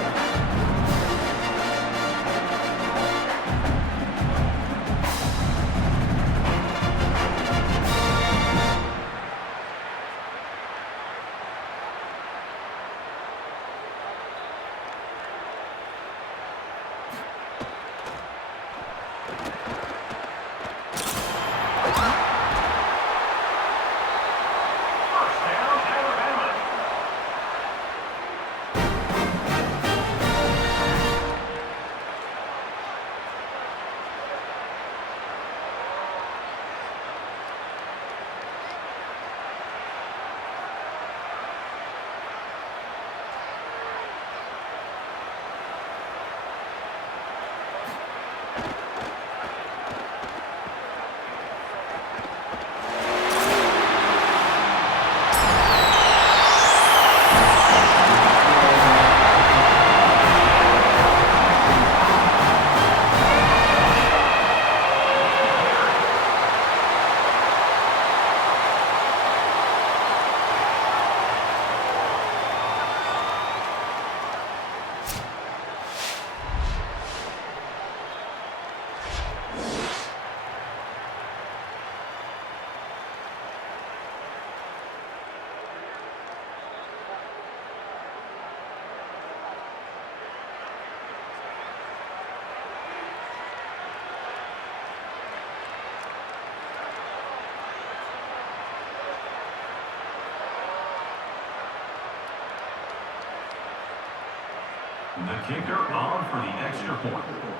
The kicker on for the extra point. The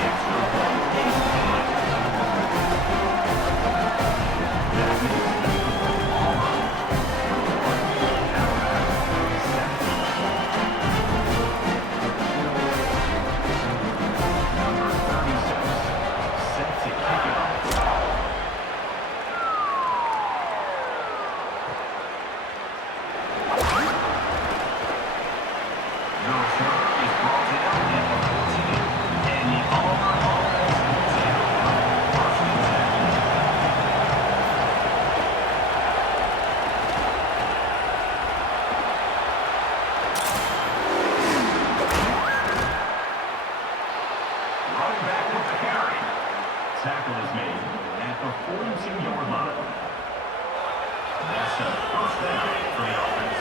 extra point is good. That means Palmer will counteract set. Number 36, set to kick it off. Tackle is made at the 42-yard line. That's a first down for the offense.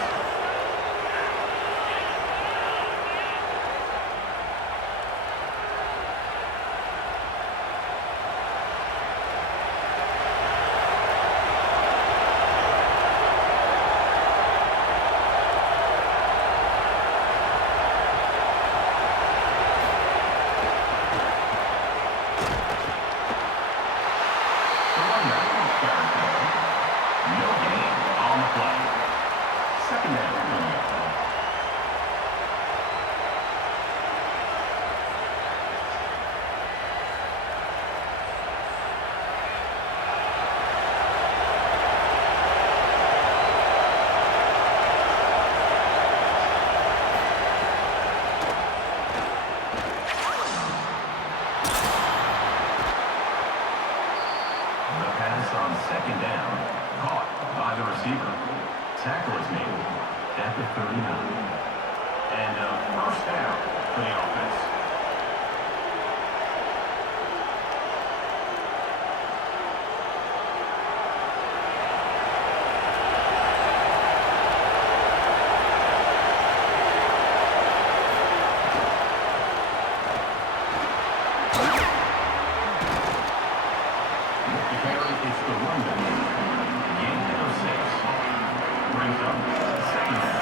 No gain on the play. Second down. The pass on second down, caught by the receiver. Tackle is made at the 39. And a first down for the offense. It's the running gain of 6. Brings up second down.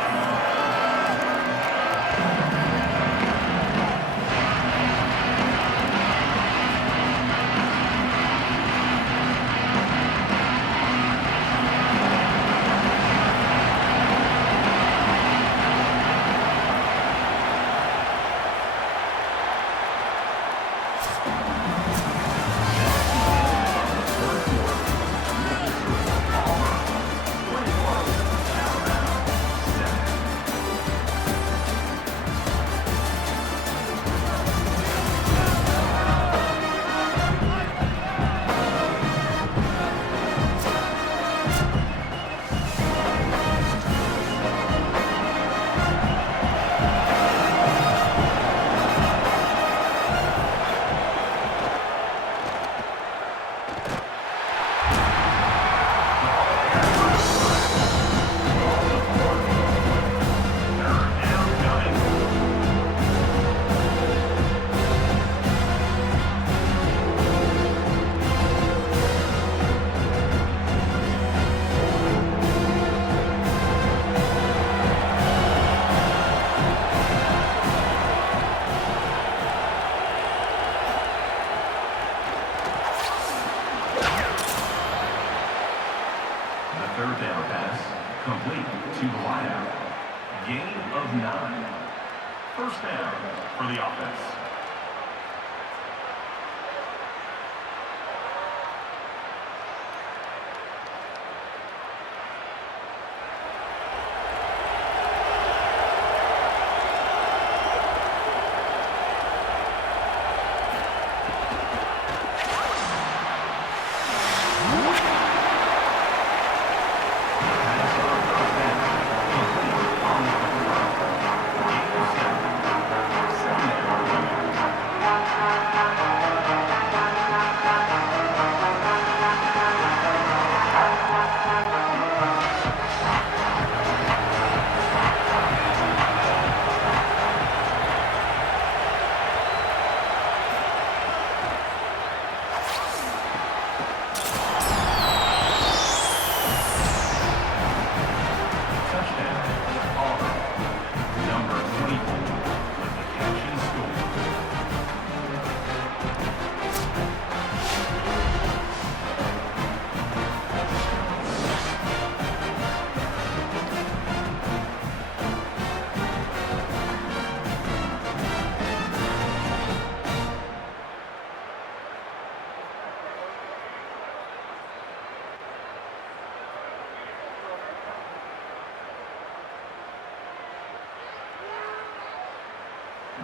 third down pass, complete to the wideout. Gain of 9. First down for the offense.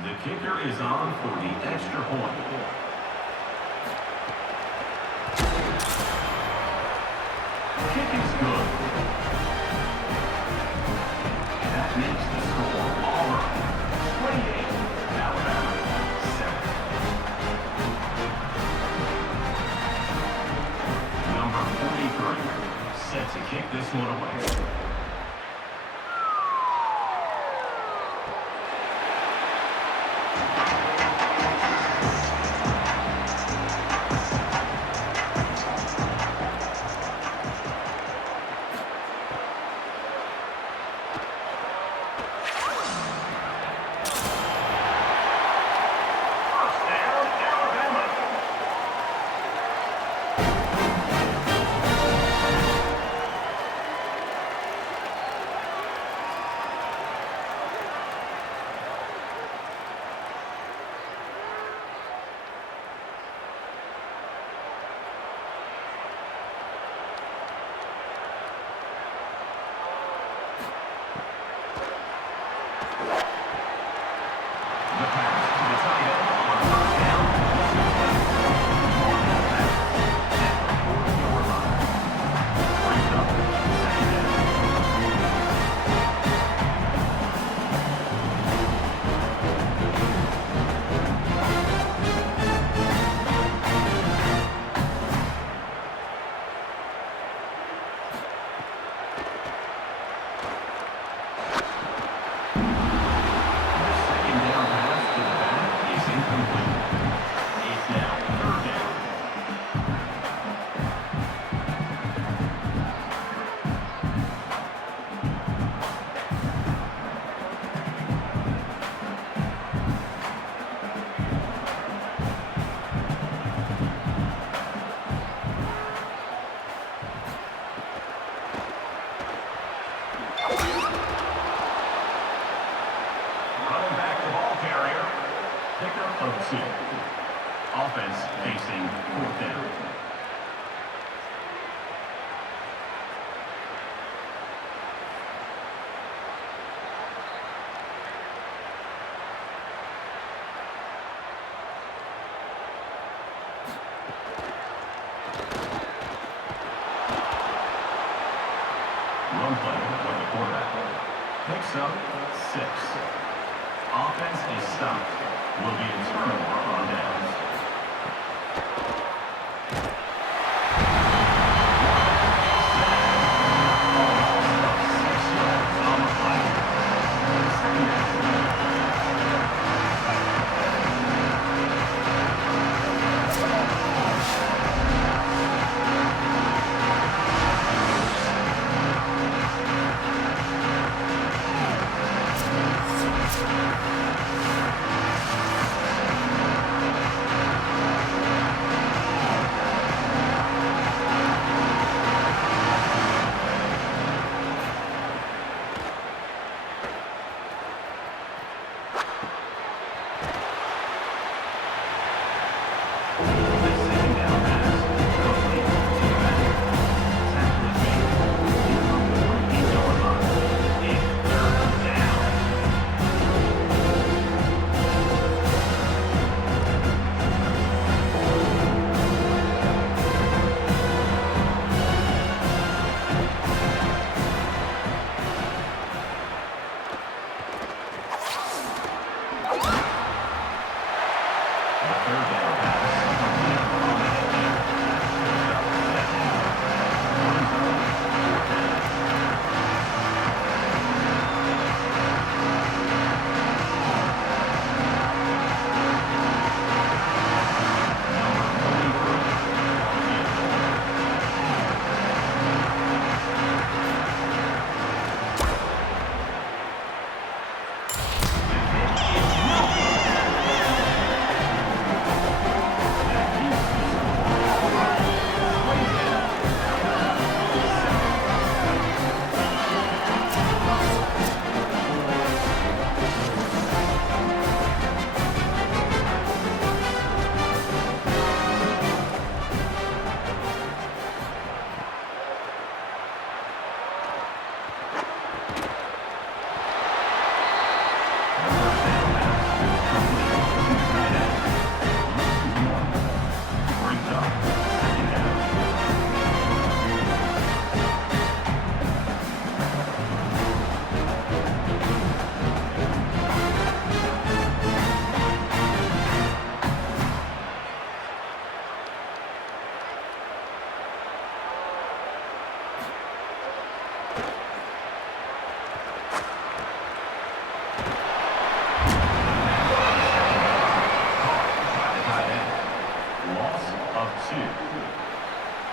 The kicker is on for the extra point. Kick is good. That makes the score Auburn 28, Alabama 7. Number 43 set to kick this one away. Offense facing fourth down. Run play with the quarterback. Picks up 6. Offense is stopped. Will be a turnover on downs.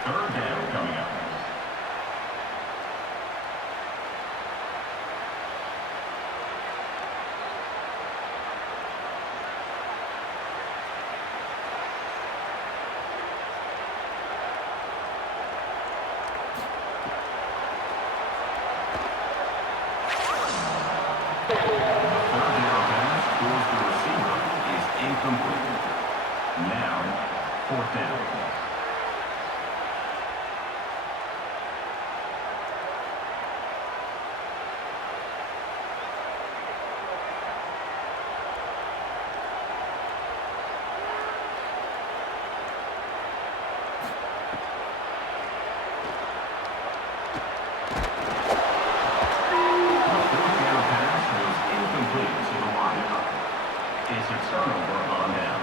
Third down coming up. Incomplete. Now, fourth down. It's a turnover on downs.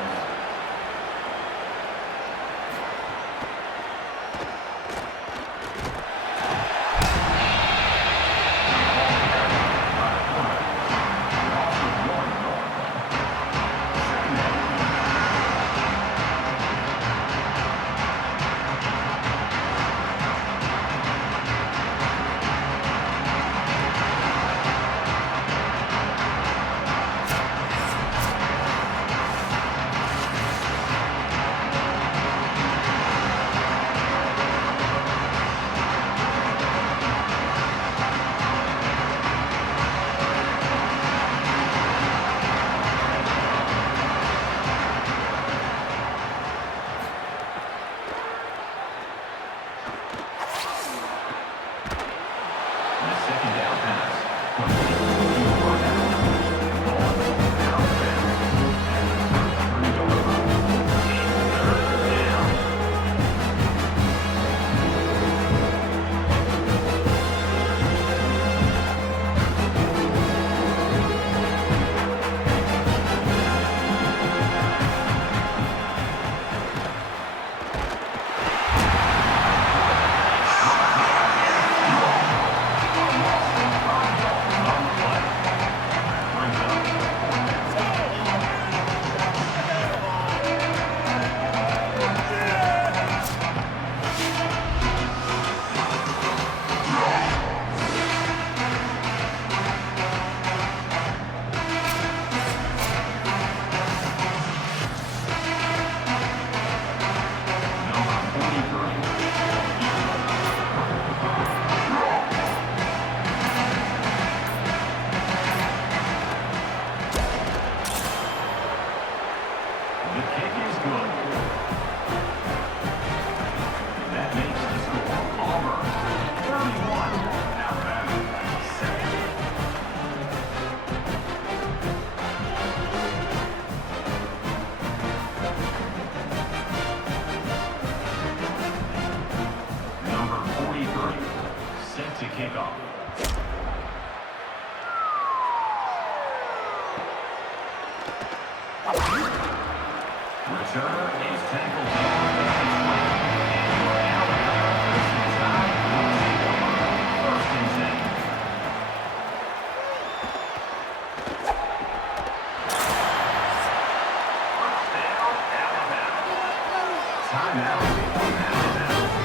Kickoff. Returner is tackled down at his way. And we're now at the side. We'll take over. First and 10. First down, Alabama. Timeout. Alabama.